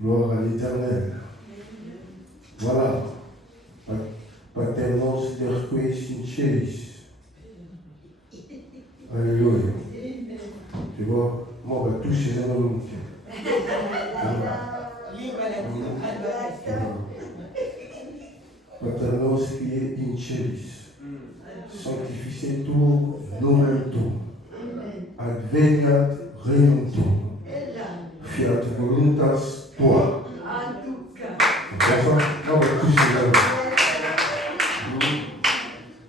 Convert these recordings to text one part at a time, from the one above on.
Gloire à l'Éternel. Voilà. Paternos derque sinceris. Alléluia. Tu vois, moi, on va toucher les mains. Paternos qui est in celis. Sanctificetur nomen tuum. Adveniat regnum tuum. Fiat voluntas tua.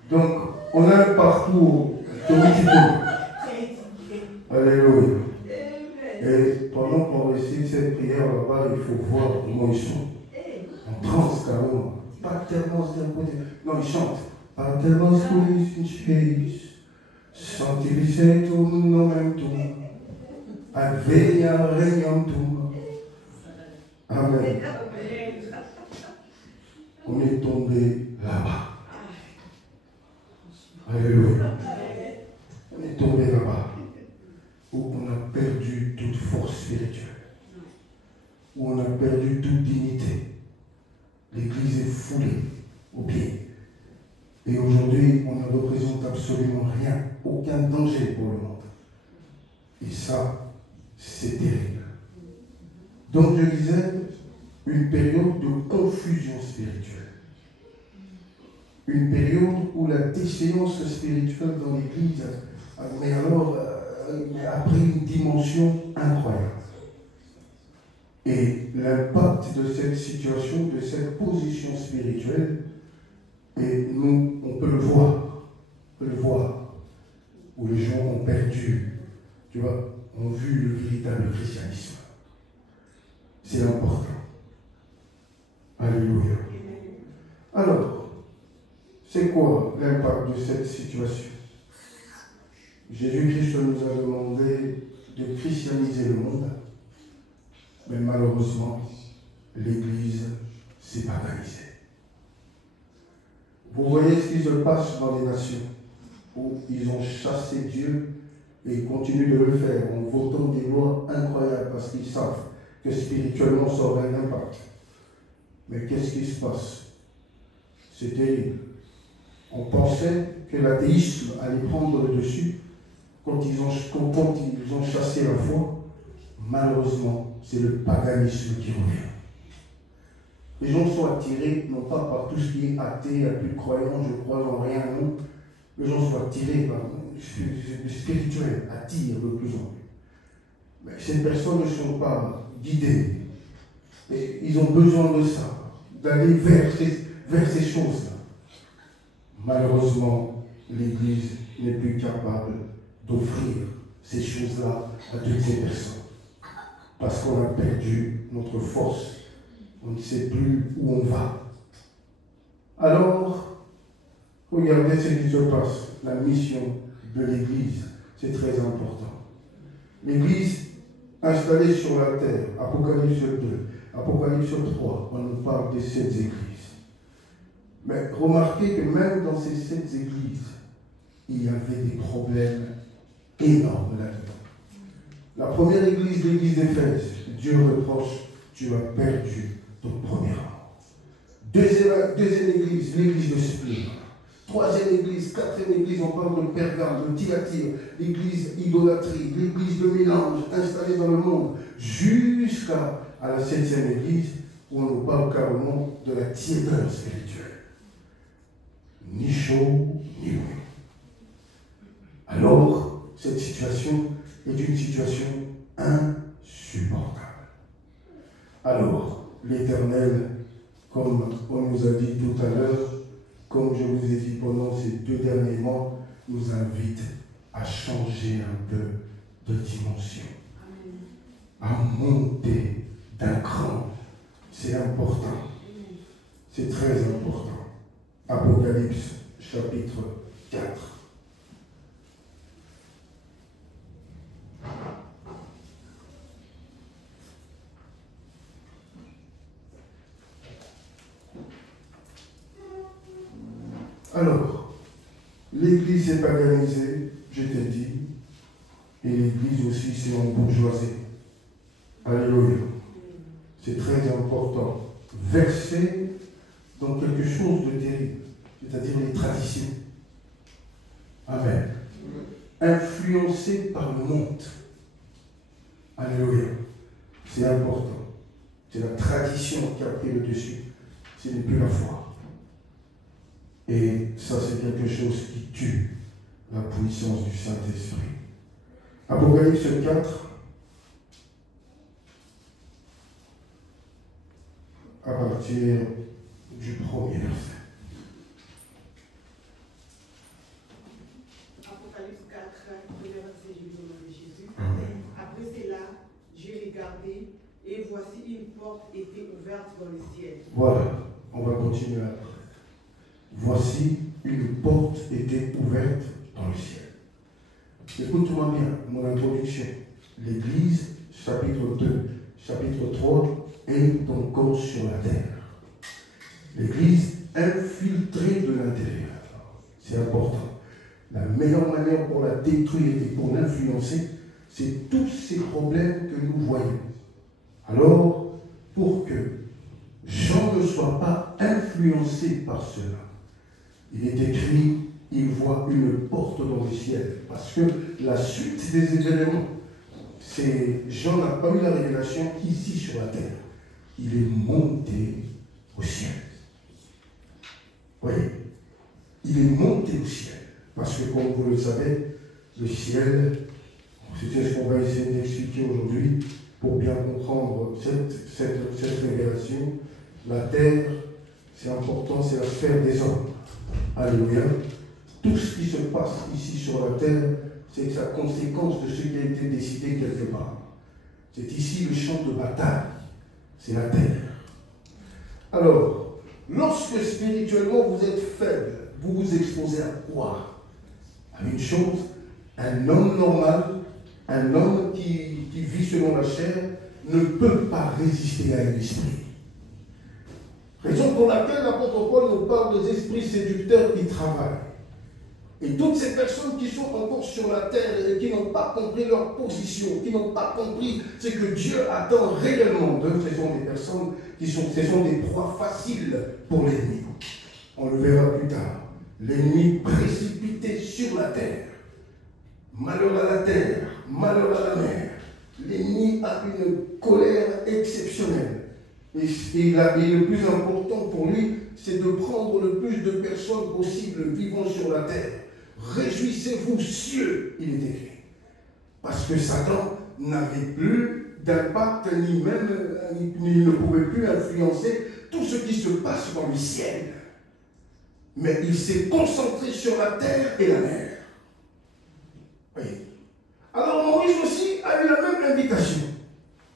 Donc, on a un parcours politique. Alléluia. Et pendant qu'on récite cette prière là-bas, il faut voir comment ils sont. En transe carrément. Pas tellement d'un côté. Non, ils chantent. Pas tellement in celis. Sanctificetur nomen tuum. Adveniat regnum tuum. Amen. On est tombé là-bas. Alléluia. On est tombé là-bas. Où on a perdu toute force spirituelle. Où on a perdu toute dignité. L'Église est foulée au pied. Et aujourd'hui, on ne représente absolument rien. Aucun danger pour le monde. Et ça, c'est terrible. Donc je disais, une période de confusion spirituelle. Une période où la déchéance spirituelle dans l'Église a pris une dimension incroyable. Et l'impact de cette situation, de cette position spirituelle, et nous, on peut le voir, où les gens ont perdu, tu vois, ont vu le véritable christianisme. C'est important. Alléluia. Alors, c'est quoi l'impact de cette situation? Jésus-Christ nous a demandé de christianiser le monde, mais malheureusement, l'Église s'est paganisée. Vous voyez ce qui se passe dans les nations, où ils ont chassé Dieu et ils continuent de le faire en votant des lois incroyables parce qu'ils savent que spirituellement ça aurait un impact. Mais qu'est-ce qui se passe? C'est terrible. On pensait que l'athéisme allait prendre le dessus quand ils ont chassé la foi. Malheureusement, c'est le paganisme qui revient. Les gens sont attirés, non pas par tout ce qui est athée, il n'y a plus de croyants, je crois en rien, non. Les gens sont attirés par le spirituel, attire de plus en plus. Mais ces personnes ne sont pas guidées. Et ils ont besoin de ça, d'aller vers ces choses-là. Malheureusement, l'Église n'est plus capable d'offrir ces choses-là à toutes ces personnes. Parce qu'on a perdu notre force. On ne sait plus où on va. Alors, regardez ce qui se passe. La mission de l'Église, c'est très important. L'Église installée sur la terre, Apocalypse 2, Apocalypse 3, on nous parle des 7 églises. Mais remarquez que même dans ces 7 églises, il y avait des problèmes énormes là-dedans. La première église, l'église d'Éphèse, Dieu reproche, tu as perdu ton premier amour. Deuxième église, l'église de Smyrne. Troisième église, quatrième église, on parle de Pergame, de Thyatire, l'église idolâtrie, l'église de mélange installée dans le monde, jusqu'à la 7e église, où on nous parle carrément de la tiédeur spirituelle. Ni chaud, ni loin. Alors, cette situation est une situation insupportable. Alors, l'Éternel, comme on nous a dit tout à l'heure, comme je vous ai dit pendant ces 2 derniers mois, nous invite à changer un peu de dimension, à monter d'un cran. C'est important. C'est très important. Apocalypse, chapitre 4. Alors, l'Église est paganisée, je t'ai dit, et l'Église aussi s'est embourgeoisée. Alléluia. c'est très important, versé dans quelque chose de terrible, c'est-à-dire les traditions. Amen. Influencé par le monde. Alléluia. C'est important. C'est la tradition qui a pris le dessus. Ce n'est plus la foi. Et ça, c'est quelque chose qui tue la puissance du Saint-Esprit. Apocalypse 4, à partir du premier verset. Apocalypse 4, premier verset, je lis au nom de Jésus. Amen. Après cela, j'ai regardé et voici une porte était ouverte dans le ciel. Voilà, on va continuer après. Voici une porte était ouverte dans le ciel. Écoute-moi bien, mon introduction. L'Église, chapitre 2, chapitre 3, est encore sur la terre. L'Église infiltrée de l'intérieur. C'est important. La meilleure manière pour la détruire et pour l'influencer, c'est tous ces problèmes que nous voyons. Alors, pour que Jean ne soit pas influencé par cela, il est écrit, il voit une porte dans le ciel. Parce que la suite des événements, Jean n'a pas eu la révélation ici sur la terre. Il est monté au ciel. Voyez, il est monté au ciel. Parce que comme vous le savez, le ciel, c'est ce qu'on va essayer d'expliquer aujourd'hui pour bien comprendre cette révélation. La terre, c'est important, c'est la sphère des hommes. Alléluia. Tout ce qui se passe ici sur la terre, c'est la conséquence de ce qui a été décidé quelque part. C'est ici le champ de bataille. C'est la terre. Alors, lorsque spirituellement vous êtes faible, vous vous exposez à quoi? À une chose, un homme normal, un homme qui vit selon la chair, ne peut pas résister à un esprit. Raison pour laquelle l'apôtre Paul nous parle des esprits séducteurs qui travaillent. Et toutes ces personnes qui sont encore sur la terre et qui n'ont pas compris leur position, qui n'ont pas compris ce que Dieu attend réellement d'eux, ce sont des personnes ce sont des proies faciles pour l'ennemi. On le verra plus tard. L'ennemi précipité sur la terre. Malheur à la terre, malheur à la mer. L'ennemi a une colère exceptionnelle. Et le plus important pour lui, c'est de prendre le plus de personnes possible vivant sur la terre. Réjouissez-vous, cieux, il est écrit. Parce que Satan n'avait plus d'impact, ni ne pouvait plus influencer tout ce qui se passe dans le ciel. Mais il s'est concentré sur la terre et la mer. Oui. Alors Moïse aussi a eu la même invitation.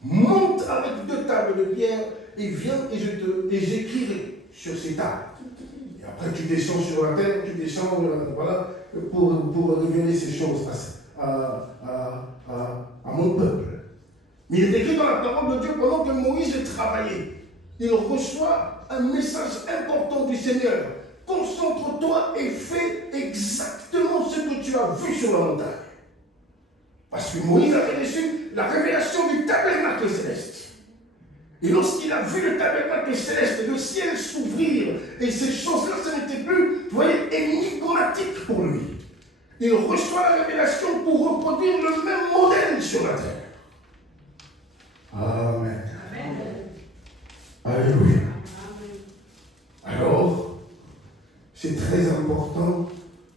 Monte avec 2 tables de pierre et viens et j'écrirai sur ces tables. Et après tu descends sur la terre, tu descends voilà, pour révéler ces choses à mon peuple. Mais il est écrit dans la parole de Dieu pendant que Moïse travaillait. Il reçoit un message important du Seigneur. Concentre-toi et fais exactement ce que tu as vu sur la montagne. Parce que Moïse avait reçu la révélation du tabernacle céleste. Et lorsqu'il a vu le tabernacle céleste, le ciel s'ouvrir, et ces choses-là, ça n'était plus, vous voyez, énigmatique pour lui. Il reçoit la révélation pour reproduire le même modèle sur la terre. Amen. Amen. Alléluia. Alors, c'est très important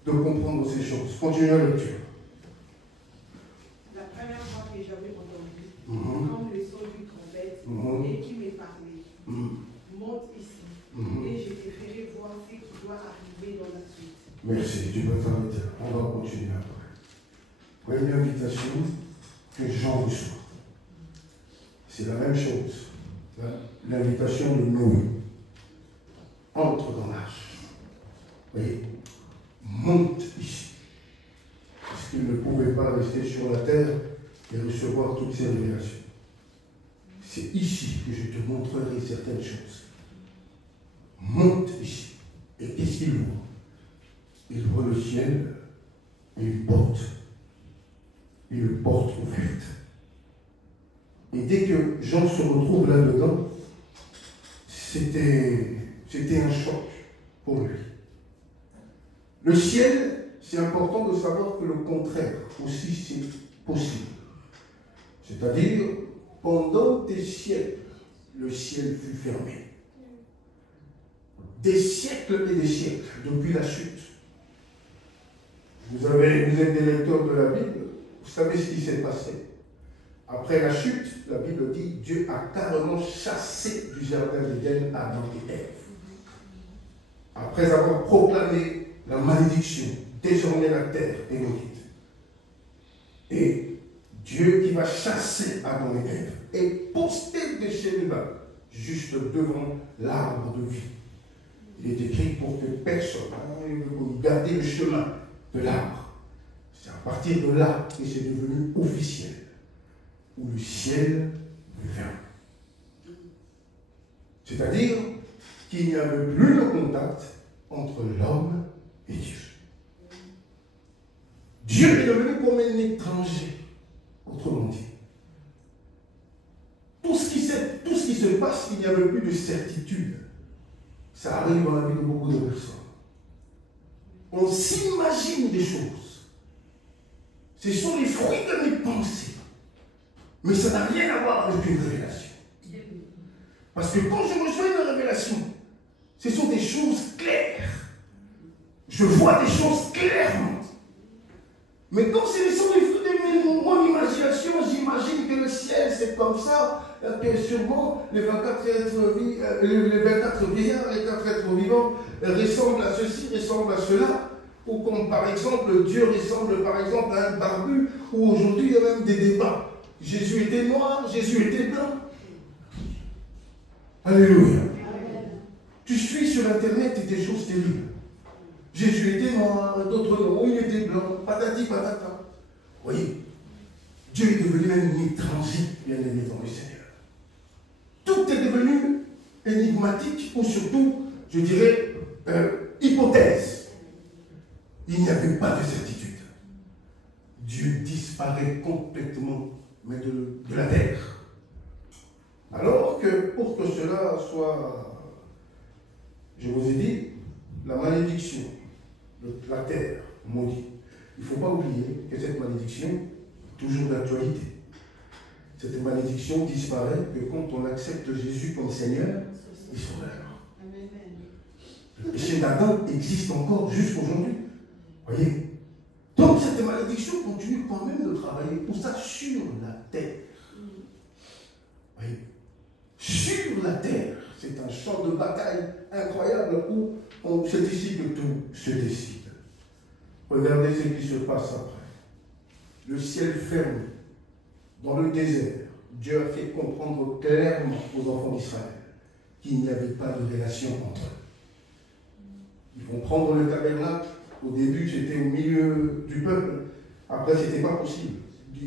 de comprendre ces choses. Continuez la lecture. La première fois que j'avais entendu, comme le son d'une trompette, et qui m'est parlé, monte ici, et je te ferai voir ce qui doit arriver dans la suite. Merci, tu peux t'arrêter. On va continuer après. Première invitation que Jean reçoit. C'est la même chose. L'invitation de Noé. Entre dans l'arche. Vous voyez, monte ici. Parce qu'il ne pouvait pas rester sur la terre et recevoir toutes ces révélations. C'est ici que je te montrerai certaines choses. Monte ici. Et qu'est-ce qu'il ouvre? Il ouvre le ciel et une porte ouverte. Et dès que Jean se retrouve là-dedans, c'était un choc pour lui. Le ciel, c'est important de savoir que le contraire aussi c'est possible. C'est-à-dire, pendant des siècles, le ciel fut fermé. Des siècles et des siècles, depuis la chute. Vous êtes des lecteurs de la Bible, vous savez ce qui s'est passé. Après la chute, la Bible dit, Dieu a carrément chassé du jardin d'Éden Adam et Ève. Après avoir proclamé la malédiction, désormais la terre est maudite. Et Dieu qui va chasser Adam et Ève est posté des chérubins juste devant l'arbre de vie. Il est écrit pour que personne ne garde le chemin de l'arbre. C'est à partir de là que c'est devenu officiel, où le ciel est fermé. C'est-à-dire qu'il n'y avait plus de contact entre l'homme et Dieu. Dieu est devenu comme un étranger, autrement dit. Tout ce qui se passe, il n'y avait plus de certitude. Ça arrive dans la vie de beaucoup de personnes. On s'imagine des choses. Ce sont les fruits de mes pensées. Mais ça n'a rien à voir avec une révélation. Parce que quand je reçois une révélation, ce sont des choses claires. Je vois des choses clairement. Mais quand ce sont les fruits de mon imagination, j'imagine que le ciel c'est comme ça, que sûrement les 24 vieillards, les 4 êtres vivants ressemblent à ceci, ressemblent à cela. Ou comme par exemple, Dieu ressemble par exemple à un barbu, où aujourd'hui il y a même des débats. Jésus était noir, Jésus était blanc. Alléluia. Tu suis sur Internet et des choses terribles. Jésus était noir, d'autres non, il était blanc, patati patata. Vous voyez, Dieu est devenu un étranger, bien aimé dans le Seigneur. Tout est devenu énigmatique, ou surtout, je dirais, hypothèse. Il n'y avait pas de certitude. Dieu disparaît complètement, mais de la terre. Alors que, pour que cela soit, je vous ai dit, la malédiction de la terre maudite, il ne faut pas oublier que cette malédiction est toujours d'actualité. Cette malédiction disparaît que quand on accepte Jésus comme Seigneur et Sauveur. Le péché d'Adam existe encore jusqu'aujourd'hui. Voyez. Donc cette malédiction continue quand même de travailler pour ça sur la terre. Voyez. Sur la terre, c'est un champ de bataille incroyable où c'est ici que tout se décide. Regardez ce qui se passe après. Le ciel ferme dans le désert. Dieu a fait comprendre clairement aux enfants d'Israël qu'il n'y avait pas de relation entre eux. Ils vont prendre le tabernacle. Au début, c'était au milieu du peuple. Après, ce n'était pas possible.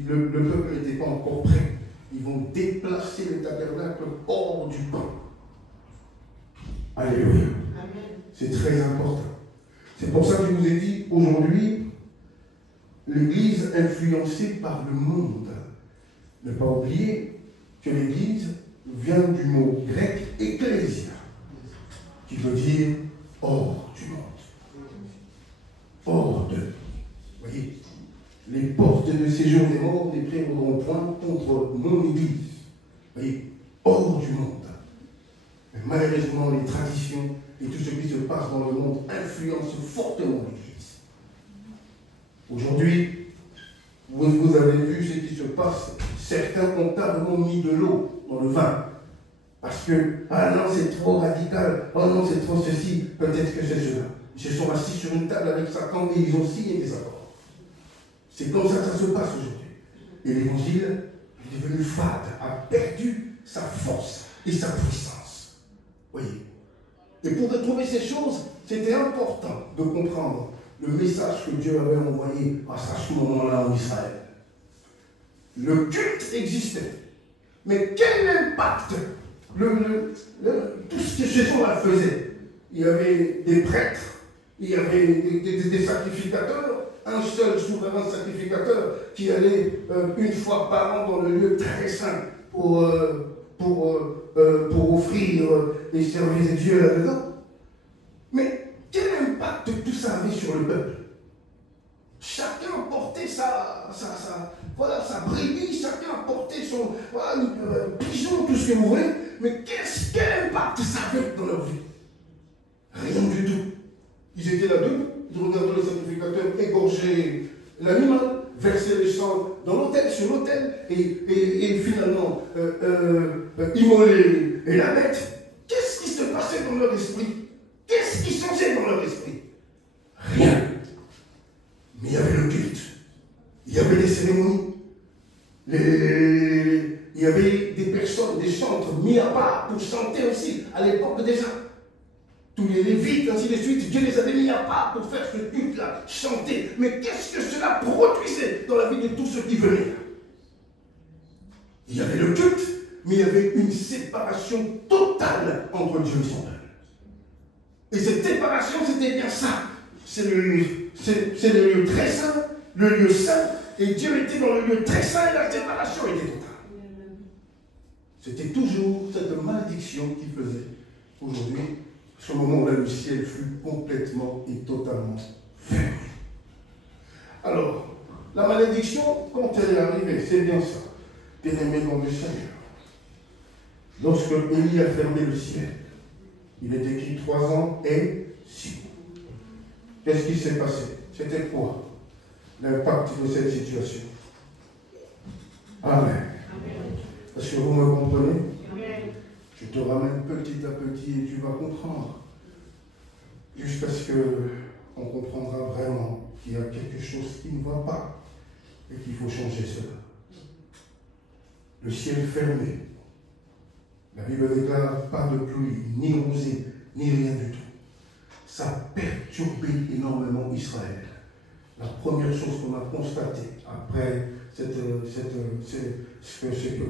Le peuple n'était pas encore prêt. Ils vont déplacer le tabernacle hors du camp. Alléluia. C'est très important. C'est pour ça que je vous ai dit, aujourd'hui, l'Église influencée par le monde. Ne pas oublier que l'Église vient du mot grec ecclésia, qui veut dire hors du monde. Hors de. Vous voyez, les portes de séjour des morts ne prendront point contre mon Église. Vous voyez, hors du monde. Mais malheureusement, les traditions et tout ce qui se passe dans le monde influencent fortement l'Église. Aujourd'hui, vous avez vu ce qui se passe. Certains ont carrément mis de l'eau dans le vin. Parce que, ah non, c'est trop radical. Oh non, c'est trop ceci. Peut-être que c'est cela. Ils se sont assis sur une table avec Satan et ils ont signé des accords. C'est comme ça que ça se passe aujourd'hui. Et l'évangile est devenu fade, a perdu sa force et sa puissance. Voyez. Et pour retrouver ces choses, c'était important de comprendre le message que Dieu avait envoyé à ce moment-là en Israël. Le culte existait. Mais quel impact tout ce que ces gens-là faisaient? Il y avait des prêtres, il y avait des sacrificateurs, un seul souverain sacrificateur qui allait une fois par an dans le lieu très saint pour offrir les services de Dieu là-dedans. Mais quel impact tout ça avait sur le peuple? Chacun portait sa brebis, chacun portait son pigeon, tout ce que vous voulez. Mais quel impact ça avait dans leur vie? Rien du tout. Ils étaient là-dedans, ils regardaient le sacrificateur égorger l'animal, verser le sang dans l'autel, sur l'autel, et finalement immoler la bête. Qu'est-ce qui se passait dans leur esprit? Qu'est-ce qui changeait dans leur esprit? Rien. Mais il y avait le culte, il y avait les cérémonies, il y avait des personnes, des chantres mis à part pour chanter aussi, à l'époque déjà. Tous les Lévites, ainsi de suite, Dieu les avait mis à part pour faire ce culte-là, chanter. Mais qu'est-ce que cela produisait dans la vie de tous ceux qui venaient? Il y avait le culte, mais il y avait une séparation totale entre Dieu et son peuple. Et cette séparation, c'était bien ça. C'est le lieu très saint, le lieu saint, et Dieu était dans le lieu très saint et la séparation était totale. C'était toujours cette malédiction qui faisait aujourd'hui, ce moment où le ciel fut complètement et totalement fermé. Alors, la malédiction, quand elle est arrivée, c'est bien ça, bien-aimé dans le Seigneur. Lorsque Élie a fermé le ciel, il est écrit 3 ans et 6 mois. Qu'est-ce qui s'est passé? C'était quoi l'impact de cette situation? Amen. Amen. Est-ce que vous me comprenez? Amen. Je te ramène petit à petit et tu vas comprendre. Jusqu'à ce qu'on comprendra vraiment qu'il y a quelque chose qui ne va pas et qu'il faut changer cela. Le ciel fermé. La Bible déclare pas de pluie, ni rosée, ni rien du tout. Ça a perturbé énormément Israël. La première chose qu'on a constatée après ce que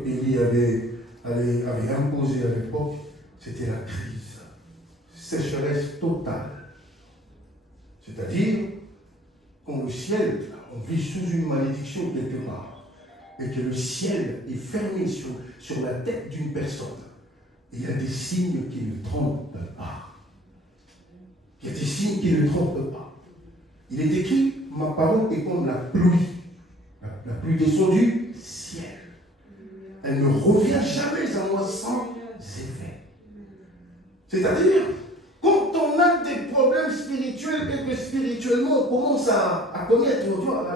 Élie avait imposé à l'époque, c'était la crise. Sécheresse totale. C'est-à-dire, quand le ciel, on vit sous une malédiction quelque part, et que le ciel est fermé sur la tête d'une personne, il y a des signes qui ne trompent pas. Il y a des signes qui ne trompent pas. Il est écrit, ma parole est comme la pluie descend du ciel. Elle ne revient jamais à moi sans effet. C'est-à-dire, quand on a des problèmes spirituels et que spirituellement on commence à connaître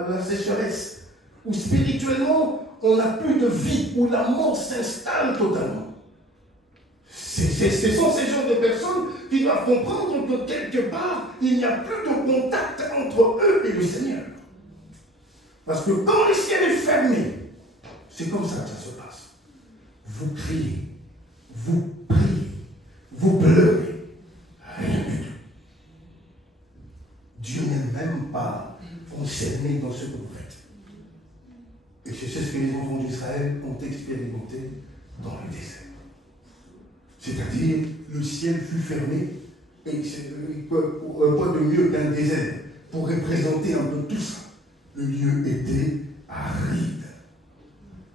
la sécheresse, ou spirituellement on n'a plus de vie, où la mort s'installe totalement. Ce sont ces genres de personnes qui doivent comprendre que quelque part, il n'y a plus de contact entre eux et le Seigneur. Parce que quand le ciel est fermé, c'est comme ça que ça se passe. Vous criez, vous priez, vous pleurez, rien du tout. Dieu n'est même pas concerné dans ce que vous faites. Et c'est ce que les enfants d'Israël ont expérimenté dans le désert. C'est-à-dire, le ciel fut fermé, et quoi de mieux qu'un désert pour représenter un peu tout ça. Le lieu était aride.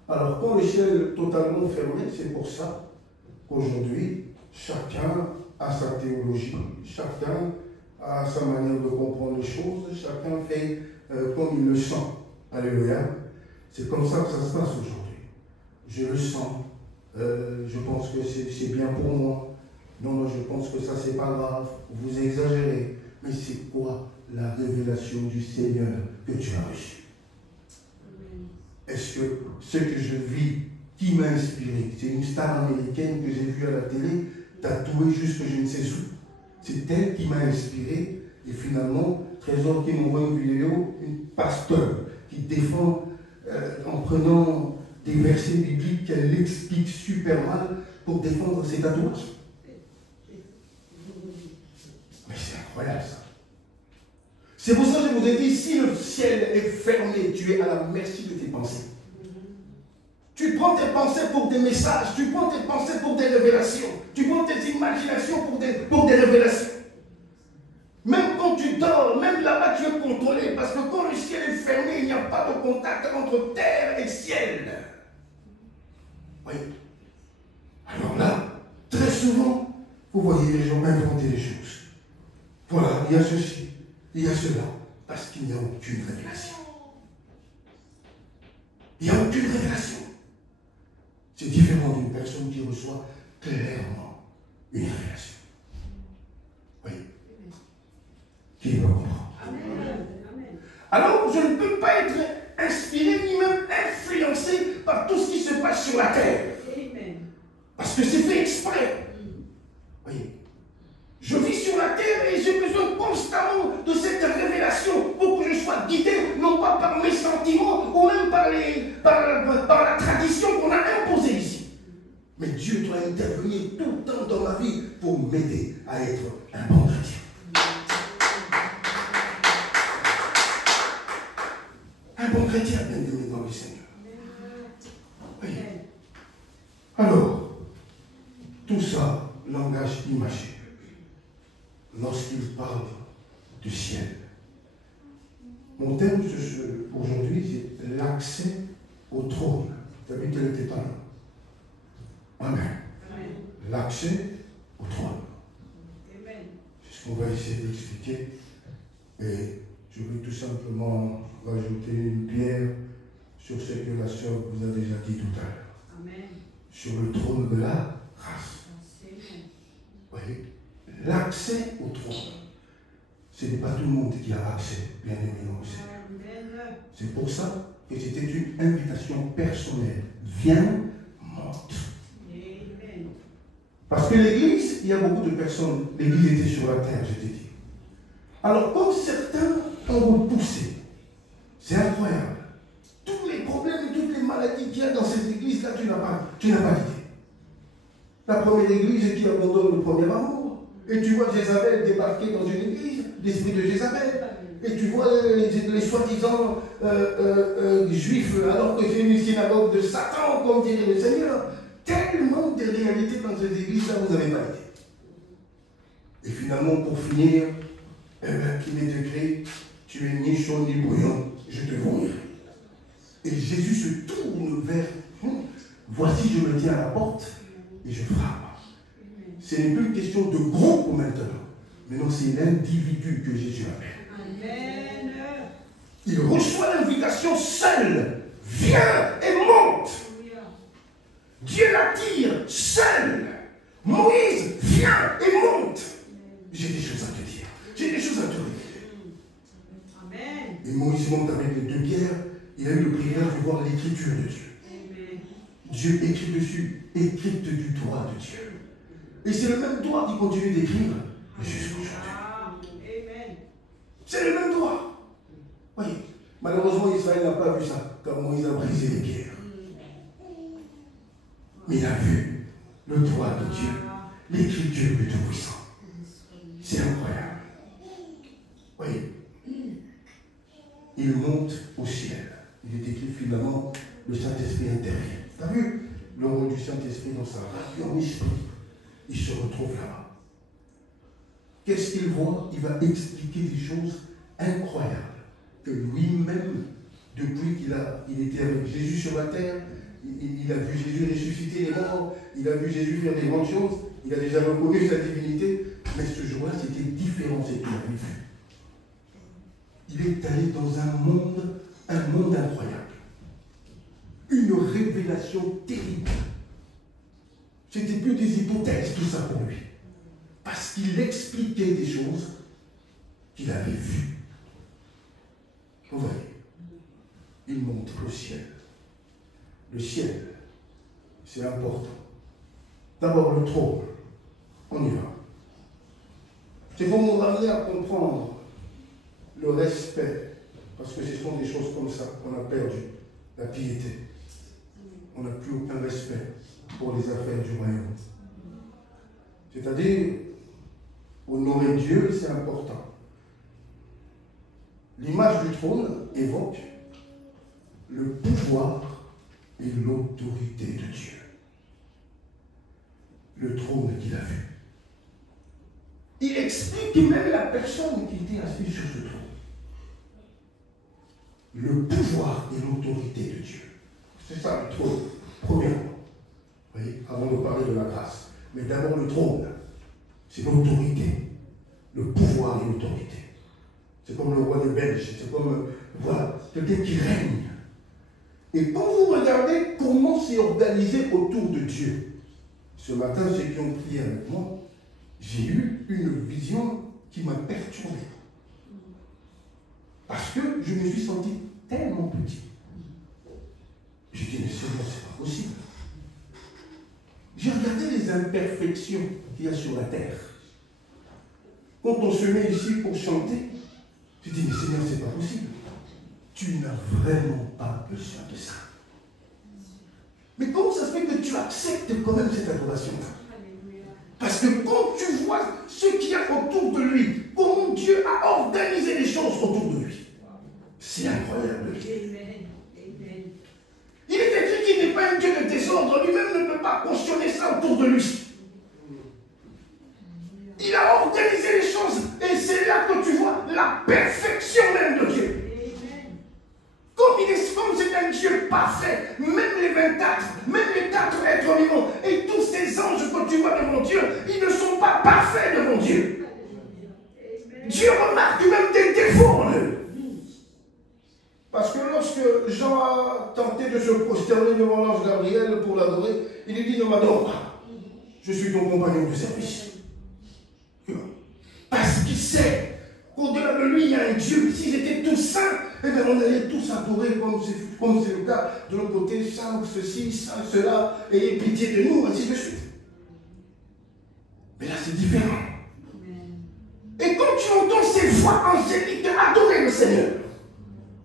Alors, quand le ciel est totalement fermé, c'est pour ça qu'aujourd'hui, chacun a sa théologie, chacun a sa manière de comprendre les choses, chacun fait comme il le sent. Alléluia. C'est comme ça que ça se passe aujourd'hui. Je le sens. Je pense que c'est bien pour moi. Non, je pense que ça, c'est pas grave. Vous exagérez. Mais c'est quoi la révélation du Seigneur que tu as reçue? Est-ce que ce que je vis, qui m'a inspiré? C'est une star américaine que j'ai vue à la télé, tatouée jusque je ne sais où. C'est elle qui m'a inspiré. Et finalement, Trésor qui m'envoie une vidéo, une pasteur qui défend en prenant des versets bibliques qu'elle explique super mal pour défendre ses tatouages. Mais c'est incroyable ça. C'est pour ça que je vous ai dit, si le ciel est fermé, tu es à la merci de tes pensées. Tu prends tes pensées pour des messages, tu prends tes pensées pour des révélations, tu prends tes imaginations pour des révélations. Même quand tu dors, même là-bas tu es contrôlé, parce que quand le ciel est fermé, il n'y a pas de contact entre terre et ciel. Oui, souvent, vous voyez les gens inventer des choses. Voilà, il y a ceci, il y a cela, parce qu'il n'y a aucune révélation. Il n'y a aucune révélation. C'est différent d'une personne qui reçoit clairement une révélation. Oui. Qui va comprendre? Amen. Alors, je ne peux pas être inspiré ni même influencé par tout ce qui se passe sur la terre. Parce que c'est fait exprès. Oui. Je vis sur la terre et j'ai besoin constamment de cette révélation pour que je sois guidé, non pas par mes sentiments ou même par la tradition qu'on a imposée ici. Mais Dieu doit intervenir tout le temps dans ma vie pour m'aider à être un bon chrétien. Un bon chrétien, bien aimé dans le Seigneur. Oui. Alors, tout ça, langage imagé. Lorsqu'il parle du ciel. Mon thème aujourd'hui, c'est l'accès au trône. Tu as vu qu'elle n'était pas là. Amen. Amen. L'accès au trône. Amen. C'est ce qu'on va essayer d'expliquer. Et je veux tout simplement rajouter une pierre sur ce que la sœur vous a déjà dit tout à l'heure. Amen. Sur le trône de la grâce. Vous voyez, l'accès au trône. Ce n'est pas tout le monde qui a accès, bien aimé dans le Seigneur. C'est pour ça que c'était une invitation personnelle. Viens, monte. Parce que l'église, il y a beaucoup de personnes, l'église était sur la terre, je t'ai dit. Alors, comme certains ont repoussé, c'est incroyable. Tous les problèmes et toutes les maladies qu'il y a dans cette église-là, tu n'as pas d'idée. La première église qui abandonne le premier amour. Et tu vois Jézabel débarquer dans une église, l'esprit de Jézabel. Et tu vois les soi-disant juifs, alors que c'est une synagogue de Satan, comme dirait le Seigneur. Tellement de réalités dans cette église-là, vous n'avez pas idée. Et finalement, pour finir, qui m'est écrit, tu es ni chaud ni bouillant, je te vomirai. Et Jésus se tourne vers nous. Voici, je me tiens à la porte et je frappe. Ce n'est plus une question de groupe maintenant, mais non, c'est l'individu que Jésus appelle. Amen. Il reçoit l'invitation seul. Viens et monte. Dieu l'attire seul. Moïse, viens et monte. J'ai des choses à te dire. J'ai des choses à te révéler. Amen. Et Moïse monte avec les deux pierres. Il a eu le privilège de voir l'écriture de Dieu. Amen. Dieu écrit dessus, écrite du doigt de Dieu. Et c'est le même doigt qui continue d'écrire jusqu'aujourd'hui. Amen. C'est le même doigt. Voyez, malheureusement, Israël n'a pas vu ça, car Moïse a brisé les pierres. Mais il a vu le doigt de Dieu, l'écriture du Tout-Puissant. C'est incroyable. Voyez, il monte au ciel. Il est écrit finalement, le Saint-Esprit intervient. Tu as vu le rôle du Saint-Esprit dans sa vie en esprit? Il se retrouve là-bas. Qu'est-ce qu'il voit? Il va expliquer des choses incroyables que lui-même, depuis qu'il était avec Jésus sur la terre, il a vu Jésus ressusciter les morts, il a vu Jésus faire des grandes choses, il a déjà reconnu sa divinité, mais ce jour-là, c'était différent, c'est qu'il avait vu. Il est allé dans un monde incroyable. Une révélation terrible. C'était plus des hypothèses, tout ça pour lui. Parce qu'il expliquait des choses qu'il avait vues. Vous voyez, il monte au ciel. Le ciel, c'est important. D'abord le trône. On y va. C'est pour nous ramener à comprendre le respect. Parce que ce sont des choses comme ça qu'on a perdu. La piété. On n'a plus aucun respect pour les affaires du royaume. C'est-à-dire, honorer Dieu, c'est important. L'image du trône évoque le pouvoir et l'autorité de Dieu. Le trône qu'il a vu. Il explique même la personne qui était assise sur ce trône. Le pouvoir et l'autorité de Dieu. C'est ça le trône, premièrement. Vous voyez, avant de parler de la grâce. Mais d'abord le trône, c'est l'autorité, le pouvoir et l'autorité. C'est comme le roi des Belges, c'est comme, voilà, quelqu'un qui règne. Et quand vous regardez comment c'est organisé autour de Dieu, ce matin, ceux qui ont prié avec moi, j'ai eu une vision qui m'a perturbé. Parce que je me suis senti tellement petit. J'ai dit, mais Seigneur, c'est pas possible. J'ai regardé les imperfections qu'il y a sur la terre. Quand on se met ici pour chanter, j'ai dit, mais Seigneur, c'est pas possible. Tu n'as vraiment pas besoin de ça. Mais comment ça se fait que tu acceptes quand même cette adoration-là? Parce que quand tu vois ce qu'il y a autour de lui, comment Dieu a organisé les choses autour de lui, c'est incroyable. Il est écrit qu'il n'est pas un Dieu de désordre, lui-même ne peut pas cautionner ça autour de lui. Il a organisé les choses et c'est là que tu vois la perfection même de Dieu. Comme c'est un Dieu parfait, même les 24, même les 4 êtres vivants et tous ces anges que tu vois devant Dieu, ils ne sont pas parfaits devant Dieu. Dieu remarque même des défauts en eux. Parce que lorsque Jean a tenté de se prosterner devant l'ange Gabriel pour l'adorer, il lui dit, ne m'adore pas. Je suis ton compagnon de service. Parce qu'il sait qu'au-delà de lui, il y a un Dieu. S'ils étaient tous saints, eh bien, on allait tous adorer comme c'est le cas de l'autre côté, ça, ceci, ça, cela, ayez pitié de nous, ainsi de suite. Mais là, c'est différent. Et quand tu entends ces voix angéliques adorer le Seigneur,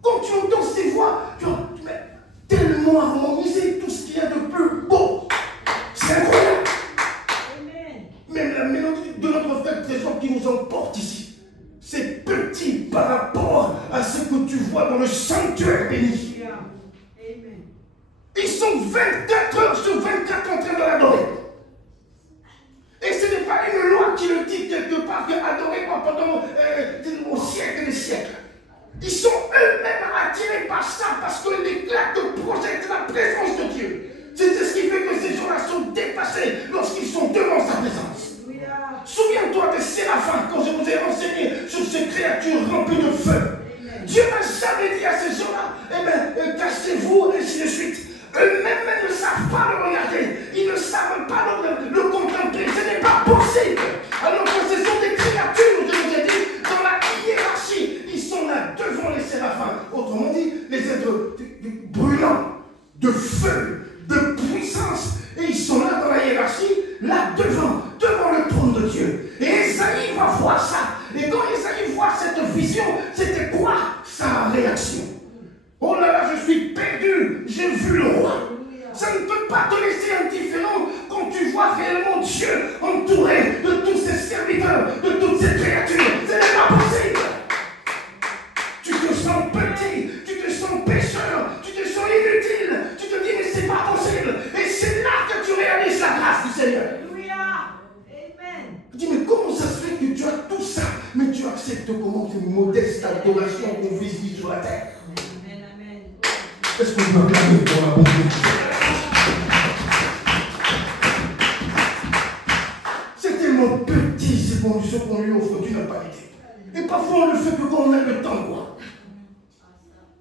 quand tu entends ces voix, tu vois, tellement harmonisé tout ce qu'il y a de plus beau, c'est incroyable. Même la mélodie de notre frère Trésor qui nous emporte ici, c'est petit par rapport à ce que tu vois dans le sanctuaire béni. Ils sont 24 heures sur 24 en train de l'adorer. Et ce n'est pas une loi qui le dit quelque part que adorer pendant au siècle des siècles. Ils sont eux-mêmes attirés par ça parce que l'éclat te projette la présence de Dieu. C'est ce qui fait que ces gens-là sont dépassés lorsqu'ils sont devant sa présence. Souviens-toi des séraphins quand je vous ai renseigné sur ces créatures remplies de feu. Dieu n'a jamais dit à ces gens-là, eh bien, cachez-vous, et ainsi de suite. Eux-mêmes ne savent pas le regarder. Ils ne savent pas le contempler. Ce n'est pas possible. Alors que ce sont des créatures, je vous ai dit, dans la hiérarchie. Ils sont là devant les séraphins. Autrement dit, les êtres brûlants, de feu, de puissance. Et ils sont là dans la hiérarchie, là devant le trône de Dieu. Et Esaïe va voir ça. Et quand Esaïe voit cette vision, c'était quoi sa réaction? Oh là là, je suis perdu, j'ai vu le roi. Ça ne peut pas te laisser indifférent quand tu vois réellement Dieu entouré de tous ses serviteurs, de toutes ces créatures. Ce n'est pas possible. Tu te sens petit, tu te sens pécheur, tu te sens inutile, tu te dis mais c'est pas possible. Et c'est là que tu réalises la grâce du Seigneur. Tu dis mais comment ça se fait que tu as tout ça, mais tu acceptes comment c'est une modeste adoration qu'on vit ici sur la terre? Est-ce qu'on peut acclamer pour la bonté de Dieu? C'est tellement petit ce qu'on lui offre, tu n'as pas idée. Et parfois on le fait que quand on a le temps, quoi.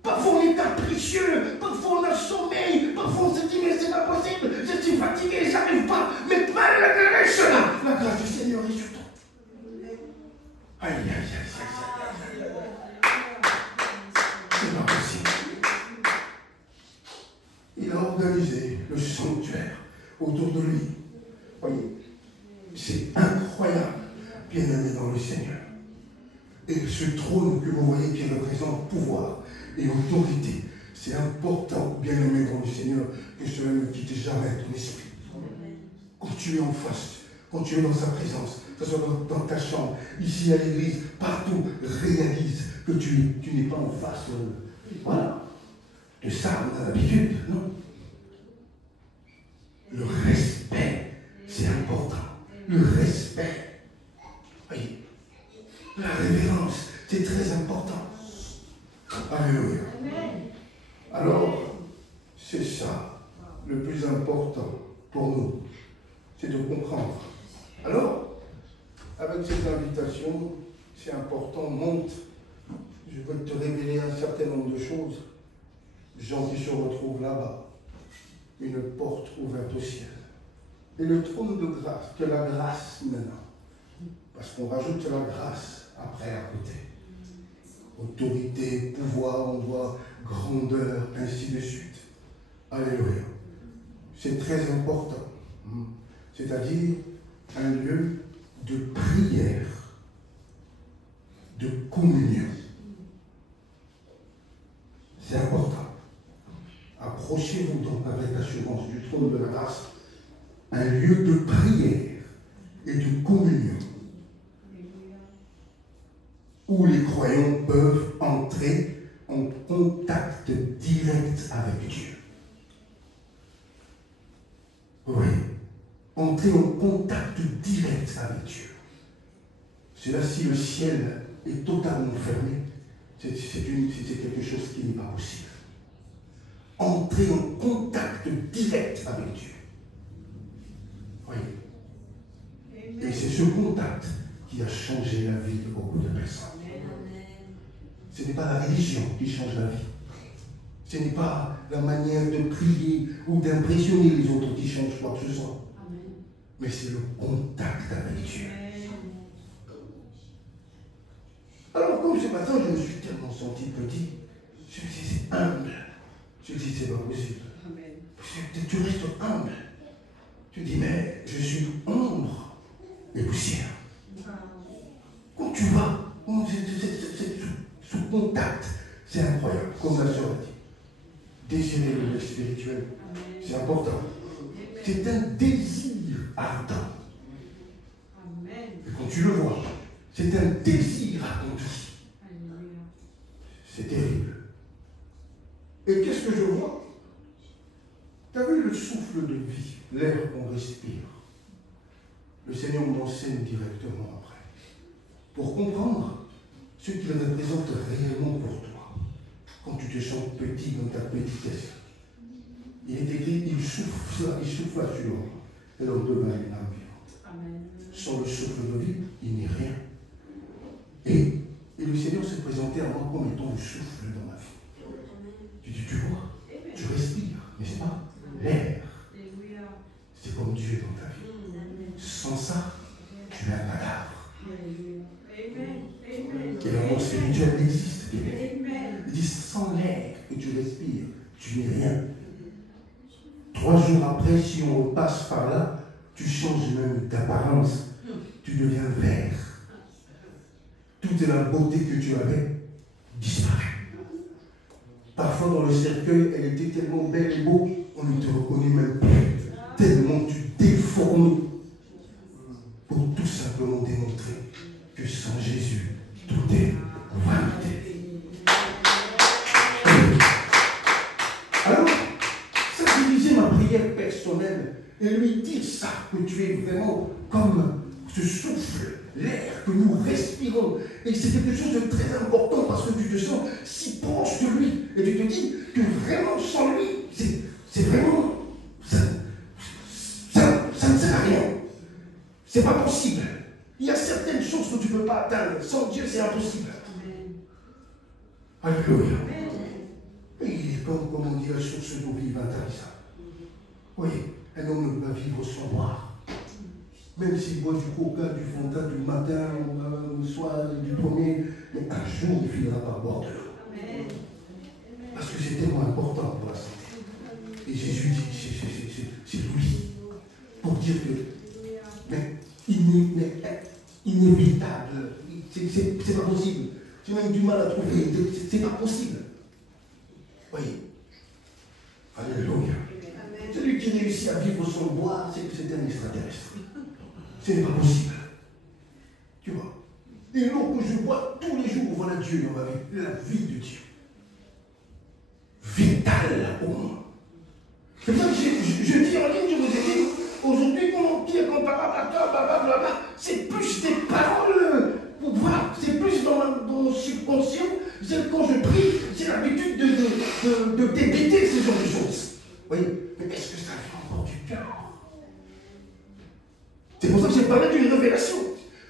Parfois on est capricieux, parfois on a sommeil, parfois on se dit mais c'est pas possible, je suis fatigué, j'arrive pas. Mais malgré cela, la grâce du Seigneur est sur toi. Aïe, aïe, aïe, aïe, aïe. C'est pas possible. Il a organisé le sanctuaire autour de lui. Voyez, c'est incroyable, bien-aimé dans le Seigneur. Et ce trône que vous voyez qui représente pouvoir et autorité, c'est important, bien-aimé dans le Seigneur, que cela ne quitte jamais ton esprit. Quand tu es en face, quand tu es dans sa présence, que ce soit dans ta chambre, ici à l'église, partout, réalise que tu n'es pas en face. Voilà. De ça, on a l'habitude, non? Le respect, c'est important. Le respect. Oui. La révérence, c'est très important. Alléluia. Alors, c'est ça le plus important pour nous. c'est de comprendre. Alors, avec cette invitation, c'est important, monte. Je veux te révéler un certain nombre de choses. Gens qui se retrouvent là-bas. Une porte ouverte au ciel. Et le trône de grâce, de la grâce maintenant. Parce qu'on rajoute la grâce après à côté. Autorité, pouvoir, on voit grandeur, ainsi de suite. Alléluia. C'est très important. C'est-à-dire un lieu de prière, de communion. C'est important. Approchez-vous donc avec assurance du trône de la grâce, un lieu de prière et de communion, où les croyants peuvent entrer en contact direct avec Dieu. Oui, entrer en contact direct avec Dieu. C'est là si le ciel est totalement fermé, c'est quelque chose qui n'est pas possible. Entrer en contact direct avec Dieu. Oui. Et c'est ce contact qui a changé la vie de beaucoup de personnes. Ce n'est pas la religion qui change la vie. Ce n'est pas la manière de prier ou d'impressionner les autres qui change quoi que ce soit. Mais c'est le contact avec Dieu. Alors, comme ce matin, je me suis tellement senti petit, je me dis, c'est humble. Je dis, c'est pas possible. Tu restes humble. Tu dis, mais je suis ombre et poussière. Quand tu vas, sous contact, c'est incroyable, comme la sœur a dit. Désirer le spirituel, c'est important. C'est un désir ardent. Et quand tu le vois, c'est un désir accompli. C'est terrible. Et qu'est-ce que je vois? Tu as vu le souffle de vie, l'air qu'on respire. Le Seigneur m'enseigne directement après. Pour comprendre ce qu'il représente réellement pour toi. Quand tu te sens petit dans ta petitesse. Il est écrit, il souffla sur l'homme. Et l'homme devint une âme vivante. Sans le souffle de vie, il n'est rien. Et le Seigneur s'est présenté à moi comme étant le souffle dans ma vie. Tu dis, tu vois, tu respires, n'est-ce pas? L'air. C'est comme Dieu dans ta vie. Sans ça, tu es un cadavre. Et la mort spirituelle existe. Il dit, sans l'air que tu respires, tu n'es rien. 3 jours après, si on passe par là, tu changes même d'apparence. Tu deviens vert. Toute la beauté que tu avais disparaît. Parfois dans le cercueil, elle était tellement belle et beau, on ne te reconnaît même plus. Tellement tu déformes pour tout simplement démontrer que sans Jésus, tout est vanité. Alors, ça je disais ma prière personnelle et lui dire ça, que tu es vraiment comme ce souffle, l'air que nous respirons. Et c'est quelque chose de très important parce que tu te sens si proche de lui. Et tu te dis que vraiment sans lui, c'est vraiment... Ça ne sert à rien. C'est pas possible. Il y a certaines choses que tu ne peux pas atteindre. Sans Dieu, c'est impossible. Alléluia. Et comme on dit, la source d'eau vivante à ça. Oui, un homme ne peut pas vivre sans boire. Même s'il boit du coca, du Fanta, du matin, au soir, du premier, mais un jour, il finira par boire de l'eau. Parce que c'est tellement important pour la santé. Et Jésus dit, c'est lui. Pour dire que, mais inévitable, c'est pas possible. J'ai même du mal à trouver, c'est pas possible. Oui. Alléluia. Celui qui réussit à vivre sans boire, c'est que c'est un extraterrestre. Ce n'est pas possible. Tu vois. Et l'eau que je bois tous les jours, voilà Dieu dans ma vie, la vie de Dieu. Vitale pour moi. C'est pour ça que je dis en ligne, je vous ai dit, aujourd'hui, qui est comparable à toi, blablabla, c'est plus des paroles pour voir, c'est plus dans mon subconscient, c'est quand je prie, j'ai l'habitude de débiter ce genre de choses. Oui, mais est-ce que ça vient encore du cœur? C'est pour ça que j'ai parlé d'une révélation.